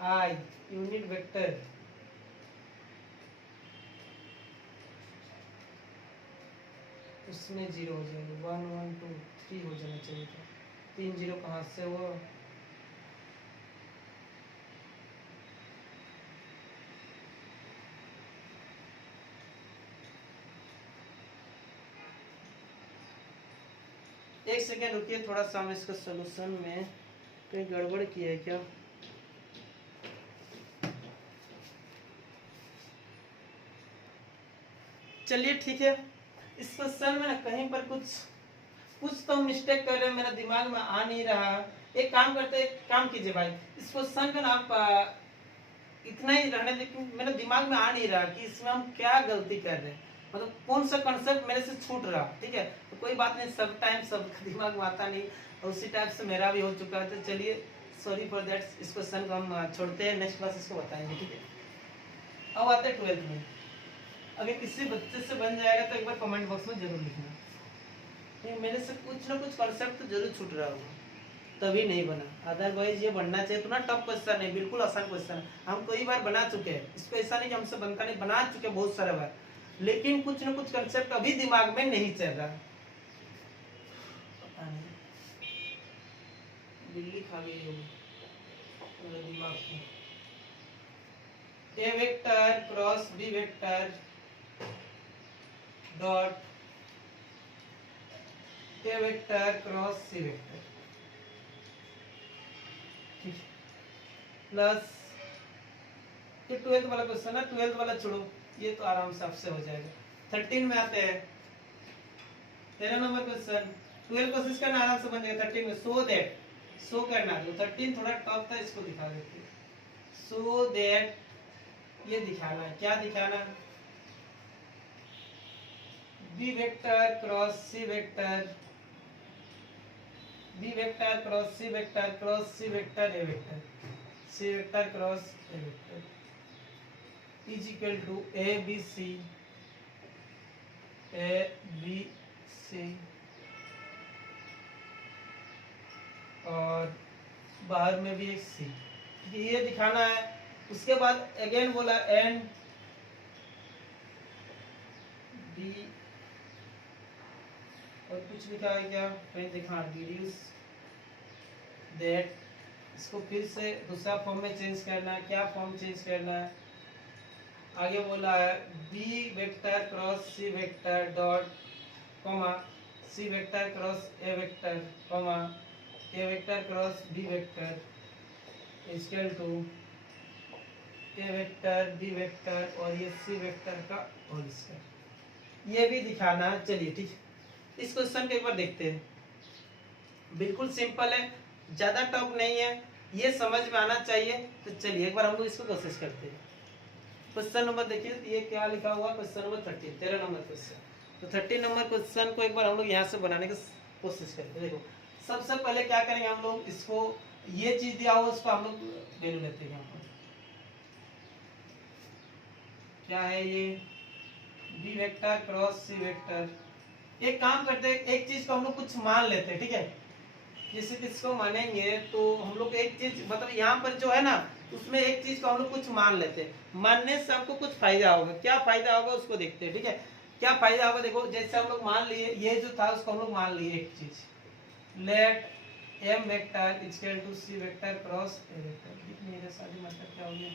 आई यूनिट वेक्टर, उसमें 0 हो जाएगा, 1 1 2 3 हो जाना चाहिए था, 3 0 कहाँ से हुआ, एक सेकेंड रुकिए, थोड़ा सा हम इसका सोल्यूशन में कहीं गड़बड़ किया है क्या, चलिए ठीक है, इस क्वेश्चन में ना कहीं पर कुछ तो मिस्टेक कर रहे हैं, मेरा दिमाग में आ नहीं रहा, एक काम करते, एक काम कीजिए भाई, इस क्वेश्चन का ना आप इतना ही रहने, लेकिन मेरे दिमाग में आ नहीं रहा कि इसमें हम क्या गलती कर रहे हैं, मतलब कौन सा कंसेप्ट मेरे से छूट रहा, ठीक है। तो कोई बात नहीं, सब टाइम सब दिमाग में आता नहीं, और उसी टाइप से मेरा भी हो चुका है, तो चलिए सॉरी फॉर दैट, इस क्वेश्चन को हम छोड़ते हैं, नेक्स्ट क्लास इसको बताएंगे, ठीक है। अब आते हैं 12th में, अगर किसी बच्चे से बन जाएगा तो एक बार कमेंट बॉक्स में जरूर लिखना, नहीं मेरे से कुछ ना कुछ कंसेप्ट तो जरूर छूट रहा होगा तभी नहीं बना, अदरवाइज ये बनना चाहिए, इतना टफ क्वेश्चन है, बिल्कुल आसान क्वेश्चन है, हम कई बार बना चुके हैं इसको, ऐसा नहीं कि हमसे बनता नहीं, बना चुके बहुत सारा बार, लेकिन कुछ ना कुछ कंसेप्ट अभी दिमाग में नहीं चल रहा, पता नहीं बिल्ली खा गई होगी मेरे दिमाग को। A vector cross B vector dot A vector cross C vector, ठीक, प्लस ये 12th वाला क्वेश्चन है, 12th वाला छोड़ो, ये तो आराम से आपसे हो जाएगा। 13 में आते हैं, 13 नंबर क्वेश्चन, 12 कोशिश करना आराम से बन जाएगा। 13 में सो दैट, सो करना, तो 13 थोड़ा टफ था, इसको दिखा देते हैं। सो दैट ये दिखाना है, क्या दिखाना, B vector cross C vector, B vector cross C vector cross C vector A vector, C vector cross A vector is equal to A B C और बाहर में भी एक सी, ये दिखाना है। उसके बाद अगेन बोला एंड बी, और कुछ लिखा है क्या, कहीं दिखा, रिड्यूस दैट, इसको फिर से दूसरा फॉर्म में चेंज करना है। क्या फॉर्म चेंज करना है, आगे बोला है B vector cross C vector dot comma C vector cross A vector comma A vector cross B vector equal to A vector B vector और ये सी वेक्टर का होल स्क्वायर, ये भी दिखाना। चलिए ठीक, इस क्वेश्चन को एक बार देखते हैं, बिल्कुल सिंपल है, ज्यादा टफ नहीं है, ये समझ में आना चाहिए। तो चलिए एक बार हम लोग इसको कोशिश करते हैं। क्वेश्चन नंबर देखिए, ये क्या लिखा हुआ, क्वेश्चन नंबर 13, 13 नंबर क्वेश्चन। तो 13 नंबर क्वेश्चन को एक बार हम लोग यहाँ से बनाने की कोशिश करते हैं। देखो सबसे पहले क्या करेंगे हम लोग, इसको ये चीज दिया हुआ उसको हम लोग वैल्यू लेते हैं। यहाँ पर क्या है ये, B vector cross C vector, एक काम करते हैं, एक चीज को हम लोग कुछ मान लेते हैं, ठीक है। जैसे किसको मानेंगे तो हम लोग एक चीज, मतलब यहाँ पर जो है ना, उसमें एक चीज को हम लोग कुछ मान लेते हैं। मानने से हमको कुछ फायदा होगा, क्या फायदा होगा उसको देखते हैं, ठीक है। क्या फायदा होगा, देखो जैसे हम लोग मान लिए ये जो था उसको हम लोग मान लिए एक चीज, let M vector equal to C vector cross A vector. मेरे साथ मतलब क्या हो गया,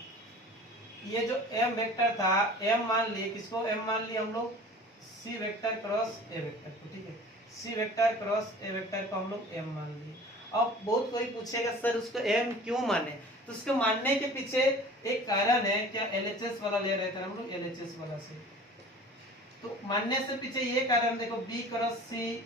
ये जो एम वेक्टर था, एम मान लिए, किसको एम मान लिए हम लोग, सी वेक्टर क्रॉस ए वेक्टर को, ठीक है। सी वेक्टर क्रॉस ए वेक्टर को हम लोग एम मान लिए। अब बहुत कोई पूछेगा सर उसको एम क्यों माने, तो उसको मानने के पीछे एक कारण है। क्या, एलएचएस वाला ले रहे थे हम लोग, एलएचएस वाला से, तो मानने से पीछे ये कारण, देखो बी क्रॉस सी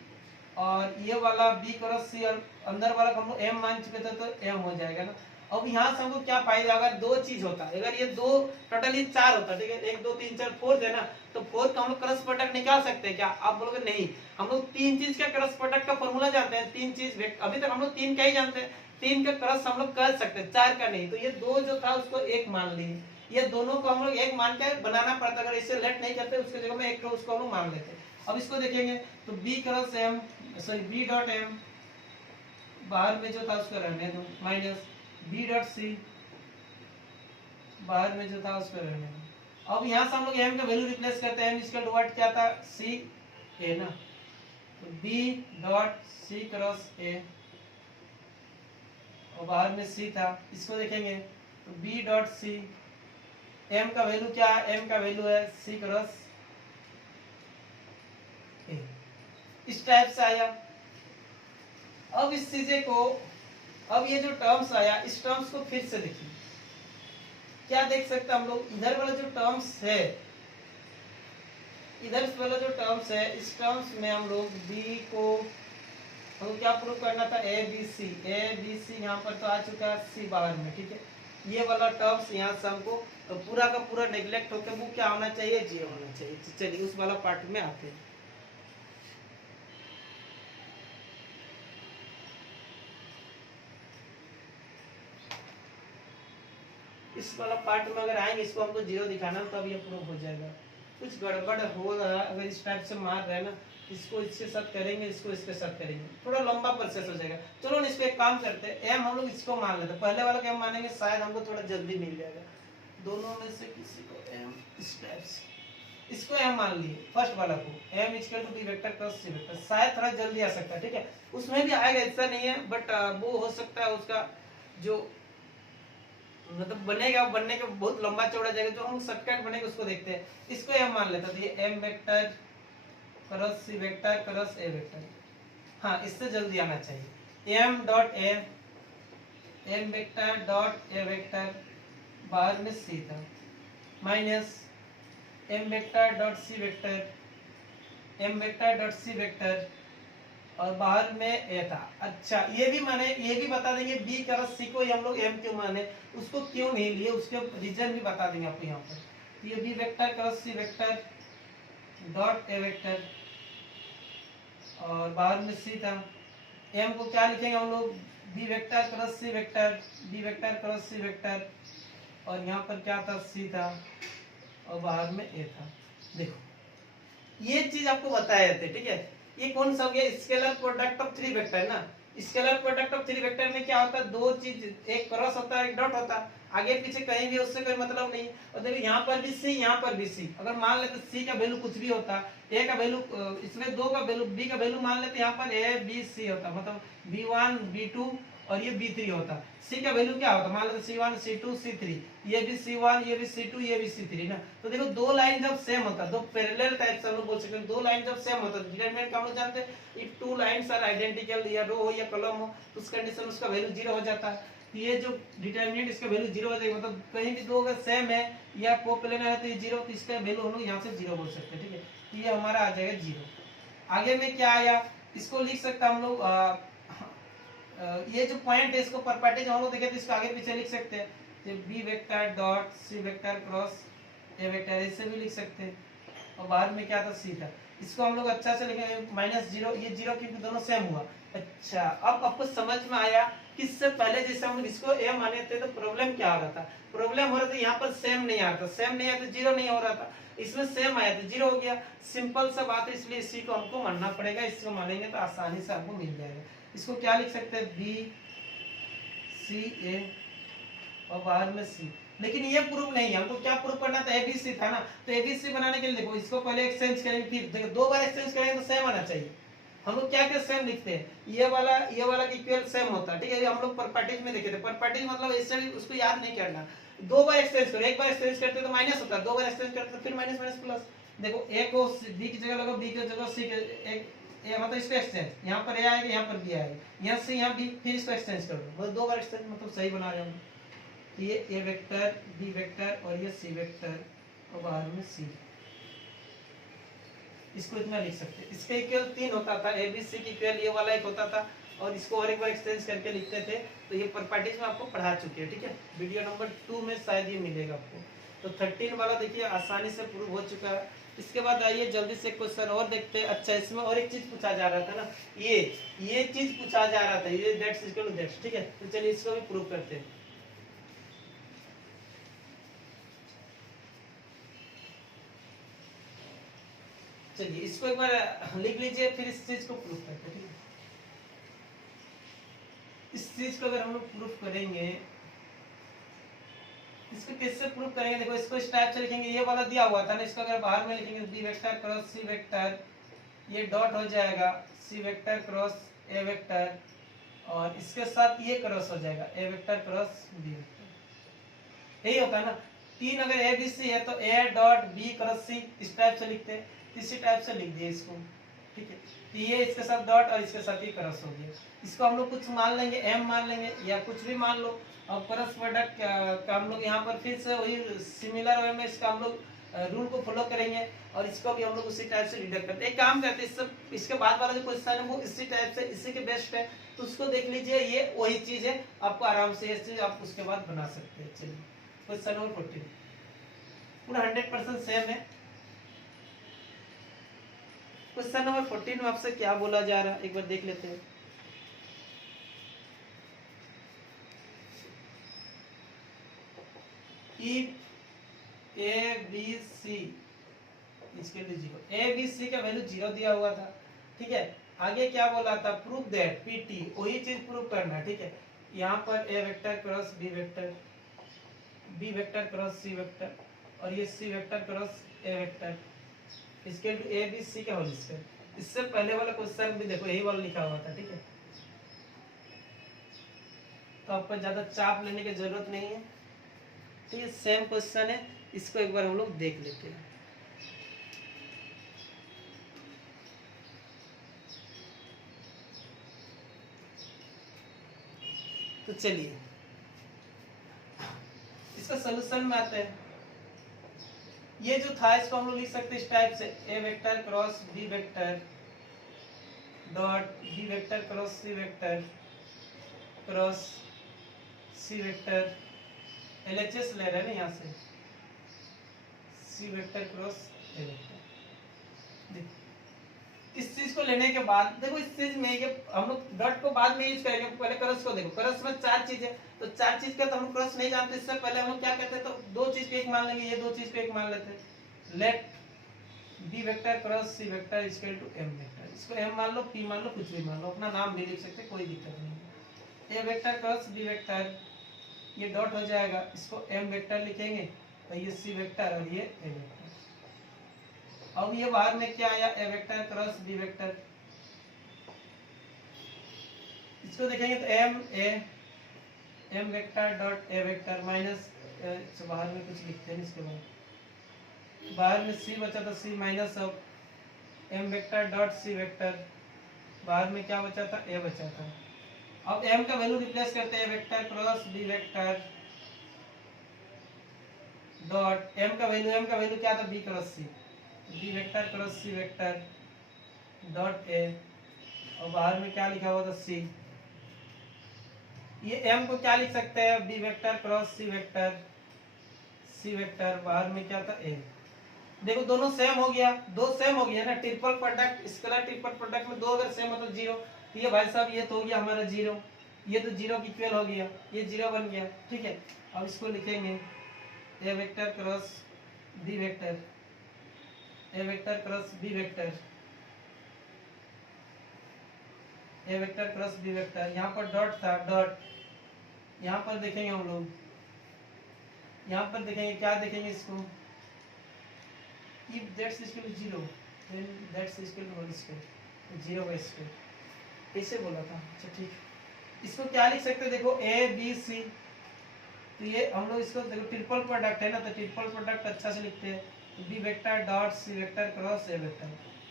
और ये वाला बी क्रॉस सी और अंदर वाला हम लोग एम मान चुके थे, तो एम हो जाएगा ना। अब यहाँ से हमको क्या फायदा, अगर दो चीज होता, अगर ये दो टोटल ये 4 होता, ठीक है, 1 2 3 4 4 है ना, तो 4 का हम लोग क्रॉस प्रोडक्ट निकाल सकते हैं क्या, आप बोलोगे नहीं, हम लोग 3 चीज का क्रॉस प्रोडक्ट का फॉर्मूला जानते हैं। 3 चीज अभी तक हम लोग 3 का ही जानते हैं, 3 का क्रॉस हम लोग कर सकते हैं, 4 का नहीं। तो ये 2 जो था उसको 1 मान लिए, ये दोनों को हम लोग 1 मान के बनाना पड़ता, अगर इससे लेट नहीं करते उसके जगह में 1 को उसको हम लोग मान लेते। अब इसको देखेंगे तो B cross M, sorry B dot M, बाहर में जो था उसको रहने दो, माइनस बी डॉट सी, बाहर में जो था उसको रहने दो। अब यहाँ से हम लोग एम का वैल्यू रिप्लेस करते हैं, एम इक्वल टू व्हाट, क्या था, सी ए ना, तो B dot C cross A और बाहर में सी था, इसको देखेंगे तो बी डॉट सी, एम का वैल्यू क्या है, एम का वैल्यू है सी क्रॉस ए। इस टाइप से आया। अब इस चीजें को, अब ये जो टर्म्स आया, इस टर्म्स को फिर से देखिए, क्या देख सकते हैं हम लोग, इधर वाला जो टर्म्स है, इधर वाला जो टर्म्स है, इस टर्म्स में हम लोग बी को हमको क्या प्रूव करना था, ए बी सी, यहाँ पर तो आ चुका है, सी बाहर में, ठीक है। ये वाला टर्म्स यहाँ से हमको तो पूरा का पूरा नेग्लेक्ट होकर वो क्या होना चाहिए, जी होना चाहिए। चलिए उस वाला पार्ट में आते हैं। इस वाला पार्ट में अगर आएंगे, इसको हमको 0 दिखाना तब ये प्रूव हो जाएगा। कुछ गड़बड़ हो रहा है, अगर इस टाइप से मार रहे हैं ना, इसको इसके साथ करेंगे, इसको इसके साथ करेंगे, थोड़ा लंबा प्रोसेस हो जाएगा। चलो इसको एक काम करते हैं, एम हम लोग इसको मान लेते हैं, पहले वाला को एम मानेंगे, शायद हमको थोड़ा जल्दी मिल जाएगा। दोनों में से किसी को एम, इस टाइप से इसको एम मान लिए, फर्स्ट वाला को M equal to B vector cross C vector, शायद थोड़ा जल्दी आ सकता है, ठीक है। उसमें भी आएगा, ऐसा नहीं है, बट वो हो सकता है उसका जो मतलब बनेगा, बनने के बहुत लंबा चौड़ा जाएगा, जो हम शॉर्टकट बनेगा उसको देखते हैं। इसको एम मान लेता, तो ये एम वेक्टर क्रॉस सी वेक्टर क्रॉस ए वेक्टर, हाँ इससे जल्दी आना चाहिए। M dot M vector dot ए वेक्टर बाहर में सी था, माइनस एम वेक्टर डॉट सी वेक्टर एम वेक्टर डॉट सी वेक्टर और बाहर में ए था। अच्छा ये भी माने, ये भी बता देंगे बी क्रॉस सी को हम लोग एम क्यों माने, उसको क्यों नहीं लिए, उसके रीजन भी बता देंगे आपको यहाँ पर। तो ये बी वेक्टर क्रॉस सी वेक्टर डॉट ए वेक्टर और बाहर में सी था। एम को क्या लिखेंगे हम लोग, बी वेक्टर क्रॉस सी वेक्टर बी वेक्टर क्रॉस सी वेक्टर और यहाँ पर क्या था, सी था और बाहर में ए था। देखो ये चीज आपको बताए थे, ठीक है। ये कौन सा हो गया, scalar product of three vector ना। Scalar product of three vector में क्या होता है, दो चीज, एक क्रॉस होता है एक डॉट होता है, आगे पीछे कहीं भी उससे कोई मतलब नहीं। और देखो यहाँ पर भी सी यहाँ पर भी सी, अगर मान लेते सी का वैल्यू कुछ भी होता, ए का वैल्यू, इसमें दो का वैल्यू, बी का वैल्यू मान लेते यहाँ पर ए बी सी होता, मतलब B1 B2 और ये B3 होता। सी का वैल्यू क्या होता, मान लेते C1 C2 C3, ये भी C1 ये भी C2 ये भी C3 ना। तो देखो दो लाइन जब सेम होता, दो पैरेलल टाइप से हम लोग बोल सकते हैं, दो लाइन जब सेम होता है डिटरमिनेंट का हम लोग जानते हैं, if two lines are identical, या रो हो या कॉलम हो, तो उस कंडीशन में उसका वैल्यू 0 हो जाता है। तो ये जो डिटरमिनेंट इसका वैल्यू 0 हो जाएगा, मतलब कहीं भी दो अगर सेम है या कोप्लेनर है तो ये 0, तो इसका वैल्यू हम लोग यहाँ से 0 बोल सकते हैं, ठीक है। तो ये हमारा आ जाएगा 0। आगे में क्या आया, इसको लिख सकता हम लोग ये जो पॉइंट है इसको प्रॉपर्टी जो हम लोग देखे थे इसको आगे पीछे लिख सकते हैं। तो बी वेक्टर डॉट सी वेक्टर क्रॉस ए वेक्टर, ऐसे भी लिख सकते हैं। और बाहर में क्या था, सी था। इसको हम लोग अच्छा से लिखेंगे -0, ये 0 क्योंकि दोनों सेम हुआ। अच्छा अब आपको समझ में आया कि इससे पहले जैसे हम इसको ए माने थे तो प्रॉब्लम क्या हो रहा था, प्रॉब्लम हो रहा था यहाँ पर सेम नहीं आता, सेम नहीं आया तो 0 नहीं हो रहा था, इसमें सेम आया तो 0 हो गया। सिंपल सा बात है, इसलिए इसी को हमको मानना पड़ेगा, इसको मानेंगे तो आसानी से आपको मिल जाएगा। इसको क्या लिख सकते हैं, बी सी ए और बाहर में सी। लेकिन ये प्रूफ नहीं है, हमको क्या प्रूफ करना था, एबीसी था ना। तो एबीसी बनाने के लिए देखो इसको पहले एक्सचेंज करेंगे, फिर देखो दो बार एक्सचेंज करेंगे तो सेम आना चाहिए। हम लोग क्या क्या सेम लिखते हैं, ये वाला इक्वल सेम होता है, ठीक है। हम लोग प्रॉपर्टीज में देखे थे, प्रॉपर्टीज मतलब इससे उसको याद नहीं करना। दो बार एक्सचेंज करो, एक बार एक्सचेंज करते तो माइनस होता है, दो बार एक्सचेंज करते तो फिर माइनस माइनस प्लस। देखो ए को बी की जगह लगाओ, बी की जगह सी के, एक ए मतलब इसको एक्सचेंज, यहाँ पर ए आएगा यहाँ पर बी आएगा, यहाँ से यहाँ बी, फिर इसको एक्सचेंज कर दो, मतलब दो बार एक्सचेंज, मतलब सही बना रहे हम। ये ए वेक्टर बी वेक्टर और ये सी वेक्टर और बाहर में सी, इसको इतना लिख सकते हैं। इसका इक्वल 3 होता था, ए बी सी की इक्वल ये वाला एक होता था, और इसको और एक बार एक्सचेंज करके लिखते थे। तो ये प्रॉपर्टीज में आपको पढ़ा चुके हैं, ठीक है। वीडियो नंबर 2 में शायद ये मिलेगा आपको। तो 13 वाला देखिए आसानी से प्रूव हो चुका है। इसके बाद आइए जल्दी से क्वेश्चन और देखते हैं। अच्छा इसमें और एक चीज पूछा जा रहा था ना, ये चीज पूछा जा रहा था, ये दैट्स इक्वल टू दैट्स, ठीक है। तो चलिए इसको भी प्रूव करते हैं। चलिए इसको एक बार लिख लीजिए, फिर इस चीज को प्रूफ करते हैं, ठीक है। इस चीज को अगर हम लोग प्रूफ करेंगे, इसको किससे प्रूफ करेंगे, देखो इसको इस टाइप से लिखेंगे, ये वाला दिया हुआ था ना, इसको अगर बाहर में लिखेंगे B vector cross C vector, ये डॉट हो जाएगा सी वेक्टर क्रॉस ए वेक्टर, और इसके साथ ये क्रॉस हो जाएगा ए वेक्टर क्रॉस बी वेक्टर, यही होता है ना। तीन अगर ए बी सी है तो ए डॉट बी क्रॉस सी, इस टाइप से लिखते हैं, इसी टाइप से लिख दिए इसको, ठीक है। तो ये इसके साथ डॉट और इसके साथ ही क्रॉस हो गया। इसको हम लोग कुछ मान लेंगे, एम मान लेंगे या कुछ भी मान लो, और क्रॉस प्रोडक्ट का हम लोग यहाँ पर फिर से वही सिमिलर वे में इसका हम लोग रूल को फॉलो करेंगे, और इसको भी हम लोग उसी टाइप से डिडक्ट करते हैं। एक काम करते हैं, सब इसके बाद वाला जो क्वेश्चन है वो इसी टाइप से, इसी के बेस्ट है, तो उसको देख लीजिए, ये वही चीज है, आपको आराम से ये चीज आप उसके बाद बना सकते हैं। चलिए क्वेश्चन नंबर 14 पूरा 100% सेम है। क्वेश्चन नंबर 14 में आपसे क्या बोला जा रहा है, एक बार देख लेते हैं। If A B C इसके लिए 0, A B C का वैल्यू 0 दिया हुआ था, ठीक है। आगे क्या बोला था, प्रूफ दैट PT, वही चीज प्रूफ करना है, ठीक है। यहाँ पर A vector cross B vector, B vector cross C vector, और ये C vector cross A vector, इसके A B C का होल स्क्वायर। इससे पहले वाला क्वेश्चन भी देखो यही वाला लिखा हुआ था, ठीक है। तो आपको ज्यादा चाप लेने की जरूरत नहीं है, ठीक है, सेम क्वेश्चन है, इसको एक बार हम लोग देख लेते हैं। तो चलिए इसका सोल्यूशन में आते हैं। ये जो था इसको हम लोग लिख सकते हैं इस टाइप से, a vector cross B vector dot B vector cross C vector cross C vector, LHS ले रहे हैं ना यहाँ से, सी वेक्टर क्रॉस ए वेक्टर। इस चीज को लेने के बाद देखो इस चीज में ये हम लोग डॉट को बाद में यूज करेंगे, पहले क्रॉस को देखो। क्रॉस में चार चीज है, तो चार चीज का तो हम क्रॉस नहीं जानते, इससे पहले हम लोग क्या करते हैं, तो दो चीज को एक मान लेंगे, ये दो चीज को एक मान लेते हैं। Let B vector cross C vector equal to M vector, इसको एम मान लो, पी मान लो, कुछ भी मान लो, अपना नाम भी लिख सकते, कोई दिक्कत नहीं। ए वेक्टर क्रॉस बी वेक्टर, ये डॉट हो जाएगा, इसको एम वेक्टर लिखेंगे, और ये सी वेक्टर और ये ए वेक्टर। अब ये बाहर में क्या आया, A vector cross B vector, इसको देखेंगे तो एम वेक्टर डॉट ए वेक्टर माइनस, बाहर में कुछ लिखते हैं इसके बाद, बाहर में सी बचा था, c minus of m vector dot C vector, बाहर में क्या बचा था, ए बचा था। अब एम का वैल्यू रिप्लेस करते हैं, vector cross B vector dot M का वैल्यू क्या था, B cross C, B vector cross C vector dot A, और बाहर में क्या लिखा हुआ था, सी। ये एम को क्या लिख सकते हैं, बी वेक्टर क्रॉस सी वेक्टर, बाहर में क्या था, ए। देखो दोनों सेम हो गया, दो सेम हो गया ना, triple product, scalar triple product में दो अगर सेम हो तो जीरो, तो ये भाई साहब ये तो हो गया हमारा जीरो, ये तो जीरो की इक्वल हो गया, ये जीरो बन गया, ठीक है। अब इसको लिखेंगे a vector cross B vector, A vector cross B vector, A vector cross B vector, यहाँ पर डॉट था, डॉट यहाँ पर देखेंगे हम लोग, यहाँ पर देखेंगे क्या देखेंगे, इसको if that's equal to 0 then that's equal to whole square, 0 का स्क्वायर, ऐसे बोला था। अच्छा ठीक, इसको क्या लिख सकते हैं, देखो ए बी सी, तो ये हम लोग इसको देखो ट्रिपल प्रोडक्ट है ना, तो ट्रिपल प्रोडक्ट अच्छा से लिखते हैं, बी वेक्टर डॉट सी वेक्टर क्रॉस ए वेक्टर,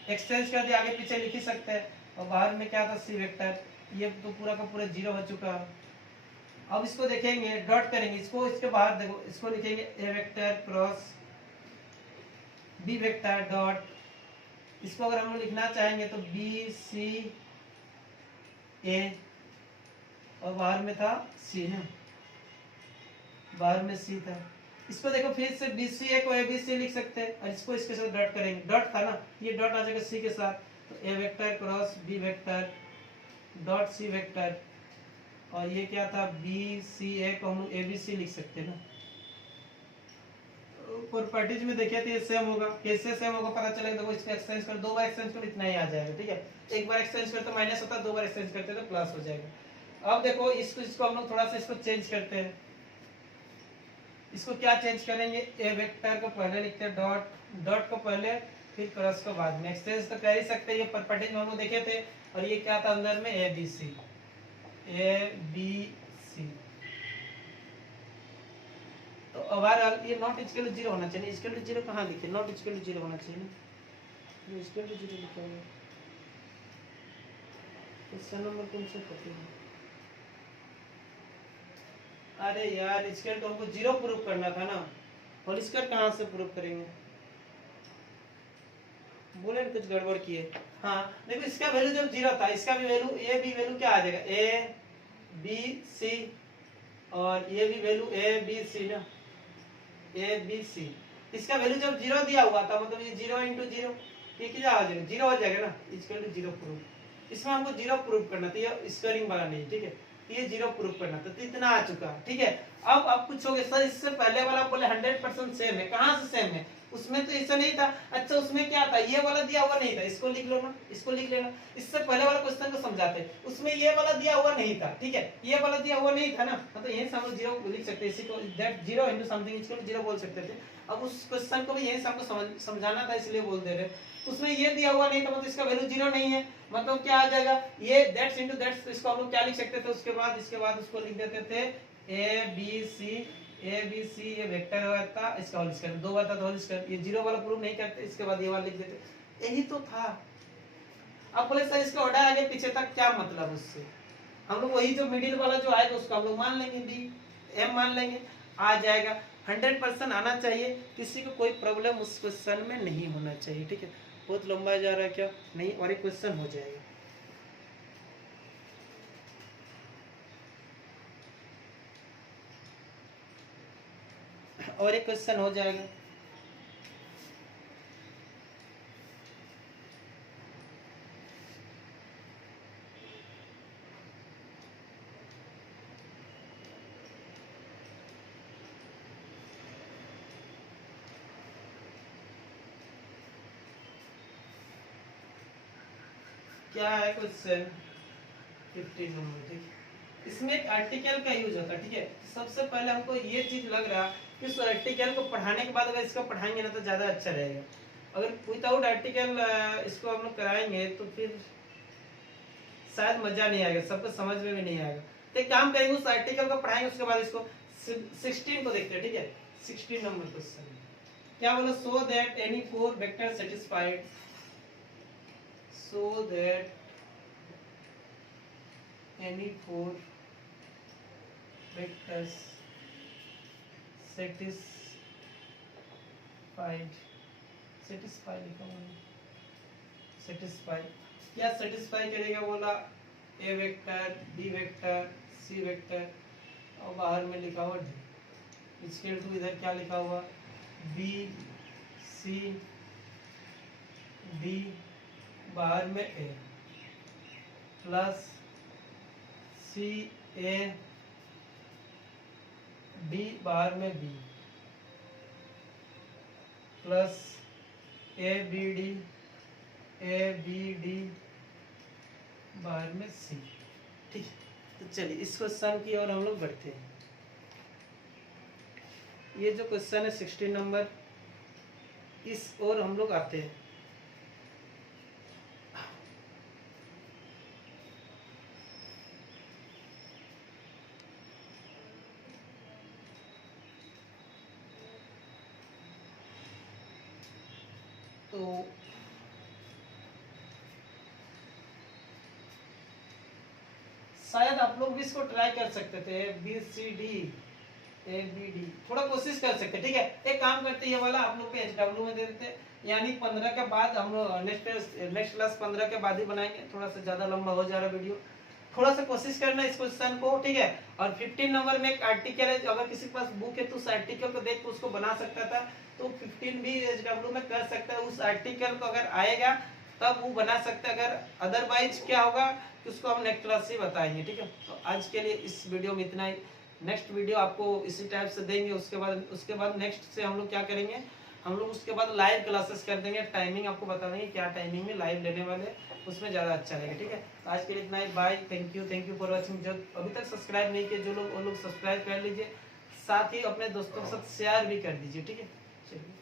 एक्सचेंज कर दिया, आगे पीछे लिख ही सकते हैं, और बाहर में क्या था, सी वेक्टर, ये तो पूरा का पूरा जीरो हो चुका। अब इसको देखेंगे, डॉट करेंगे, इसको इसके बाहर देखो, इसको लिखेंगे a vector cross B vector dot, इसको अगर हम लोग लिखना चाहेंगे तो बी सी ए, और बाहर में था सी है, बाहर में सी था, इसको देखो फिर से बी सी ए को ए बी सी लिख सकते हैं, और इसको इसके साथ डॉट करेंगे, डॉट था ना, ये डॉट आ जाएगा सी के साथ, तो A vector cross B vector dot C vector, और ये क्या था, बी सी ए को हम ए बी सी लिख सकते हैं ना। प्रॉपर्टीज में देखिए तो ये सेम होगा, कैसे सेम होगा पता चलेगा, देखो इसको एक्सचेंज कर, दो बार एक्सचेंज कर इतना ही आ जाएगा, ठीक है। एक बार एक्सचेंज करते तो माइनस होता, दो बार एक्सचेंज करते तो प्लस हो जाएगा। अब देखो इसको हम लोग थोड़ा सा इसको चेंज करते हैं, इसको क्या चेंज करेंगे, ए वेक्टर को पहले लिखते हैं, डॉट, डॉट को पहले फिर क्रॉस को बाद में, एक्सचेंज तो कर ही सकते हैं, ये प्रॉपर्टीज में हम लोग देखे थे। और ये क्या था अंदर में, ए बी सी, तो ओवरऑल ये नॉट इक्वल टू 0 होना चाहिए, इक्वल टू 0 कहाँ लिखे, नॉट इक्वल टू 0 होना चाहिए ना, ये इक्वल टू 0 लिखा हुआ है, क्वेश्चन नंबर कौन से पढ़ते हैं, अरे यार इक्वल टू हमको 0 प्रूफ करना था ना, होल स्क्वायर कहाँ से प्रूफ करेंगे, बोले कुछ गड़बड़ किए। हाँ देखो इसका वैल्यू जब 0 था, इसका भी वैल्यू, ए बी वैल्यू क्या आ जाएगा, ए बी सी, और ये भी वैल्यू ए बी सी ना, ए बी सी, इसका वैल्यू जब 0 दिया हुआ था, मतलब ये 0 इंटू 0, ये क्या आ जाएगा, 0 हो जाएगा ना, इक्वल टू 0 प्रूफ। इसमें हमको 0 प्रूफ करना था, ये स्क्वायरिंग वाला नहीं, ठीक है, ये 0 प्रूफ करना था, तो इतना आ चुका, ठीक है। अब पूछोगे सर इससे पहले वाला बोले 100% सेम है, कहाँ से सेम है, उसमें तो ऐसा नहीं था। अच्छा उसमें क्या था, ये वाला दिया हुआ नहीं था, इसको लिख लो ना, इसको लिख लेना, इससे पहले वाला क्वेश्चन को समझाते हैं, उसमें ये वाला दिया हुआ नहीं था, ठीक है, ये वाला दिया हुआ नहीं था ना, मतलब यही से हम 0 लिख सकते हैं, इसी को दैट 0 इनटू समथिंग इसको 0 बोल सकते थे। अब उस क्वेश्चन को भी यही से हमको समझाना था, इसलिए बोल दे रहे, उसमें ये दिया हुआ नहीं था, मतलब इसका वैल्यू 0 नहीं है, मतलब क्या आ जाएगा, ये दैट्स इनटू दैट्स, इसको हम लोग क्या लिख सकते थे, उसके बाद इसके बाद उसको लिख देते थे ए बी सी ए बी सी ये वेक्टर हुआ था, इसका होल स्क्वायर 2 बार था तो होल स्क्वायर, ये जीरो वाला प्रूव नहीं करते, इसके बाद ये वाला लिख देते, यही तो था। अब बोले सर इसका ऑर्डर आगे पीछे था, क्या मतलब उससे? हम लोग वही जो मिडिल वाला जो आएगा उसको हम लोग मान लेंगे, डी एम मान लेंगे, आ जाएगा। 100% आना चाहिए, किसी को कोई प्रॉब्लम उस क्वेश्चन में नहीं होना चाहिए, ठीक है। बहुत लंबा जा रहा है क्या? नहीं, और एक क्वेश्चन हो जाएगा। और एक क्वेश्चन हो जाएगा। क्या है क्वेश्चन 50 नंबर, ठीक है। इसमें एक आर्टिकल का यूज होता है, ठीक है। सबसे पहले हमको ये चीज लग रहा कि उस आर्टिकल को पढ़ाने के बाद अगर इसका पढ़ाएंगे ना तो ज्यादा अच्छा रहेगा। अगर विदाउट आर्टिकल इसको हम लोग कराएंगे तो फिर शायद मजा नहीं आएगा, सबको समझ में भी नहीं आएगा। तो एक काम करेंगे, उस आर्टिकल को पढ़ाएंगे, उसके बाद इसको 16 को देखते हैं, ठीक है। 16 नंबर क्वेश्चन क्या बोला, so that any four vector satisfied, so that any four vectors satisfied लिखा हुआ है, satisfy क्या सेटिस्फाई करेगा बोला, a vector B vector C vector और बाहर में लिखा हुआ डी, स्केल टू इधर क्या लिखा हुआ, बी सी डी बाहर में ए प्लस सी ए डी बाहर में B plus A B D बाहर में सी, ठीक है। तो चलिए इस क्वेश्चन की ओर हम लोग बढ़ते हैं। ये जो क्वेश्चन है 16 नंबर, इस ओर हम लोग आते हैं। तो शायद आप लोग भी इसको ट्राई कर सकते थे, B C D A B D, थोड़ा कोशिश कर सकते, ठीक है। एक काम करते, ये वाला आप लोग को एचडब्ल्यू में दे देते, यानी 15 के बाद हम लोग नेक्स्ट क्लास 15 के बाद ही बनाएंगे, थोड़ा सा ज्यादा लंबा हो जा रहा वीडियो। थोड़ा सा कोशिश करना इस क्वेश्चन को, ठीक है। और 15 नंबर में एक आर्टिकल है, अगर किसी के पास बुक है तो उस आर्टिकल को देख के उसको बना सकता था, तो 15 भी एचडब्ल्यू में कर सकता है। उस आर्टिकल को अगर आएगा तब वो बना सकता है, अगर अदरवाइज क्या होगा कि उसको हम नेक्स्ट क्लास से बताएंगे, ठीक है। तो आज के लिए इस वीडियो में इतना ही। नेक्स्ट वीडियो आपको इसी टाइप से देंगे, उसके बाद नेक्स्ट से हम लोग क्या करेंगे, हम लोग उसके बाद लाइव क्लासेस कर देंगे, टाइमिंग आपको बता देंगे क्या टाइमिंग में लाइव लेने वाले, उसमें ज़्यादा अच्छा रहेगा, ठीक है। तो आज के लिए इतना ही, bye, thank you for watching. जो अभी तक सब्सक्राइब नहीं किए जो लोग, वो लोग सब्सक्राइब कर लीजिए, साथ ही अपने दोस्तों के साथ शेयर भी कर दीजिए, ठीक है। चलिए।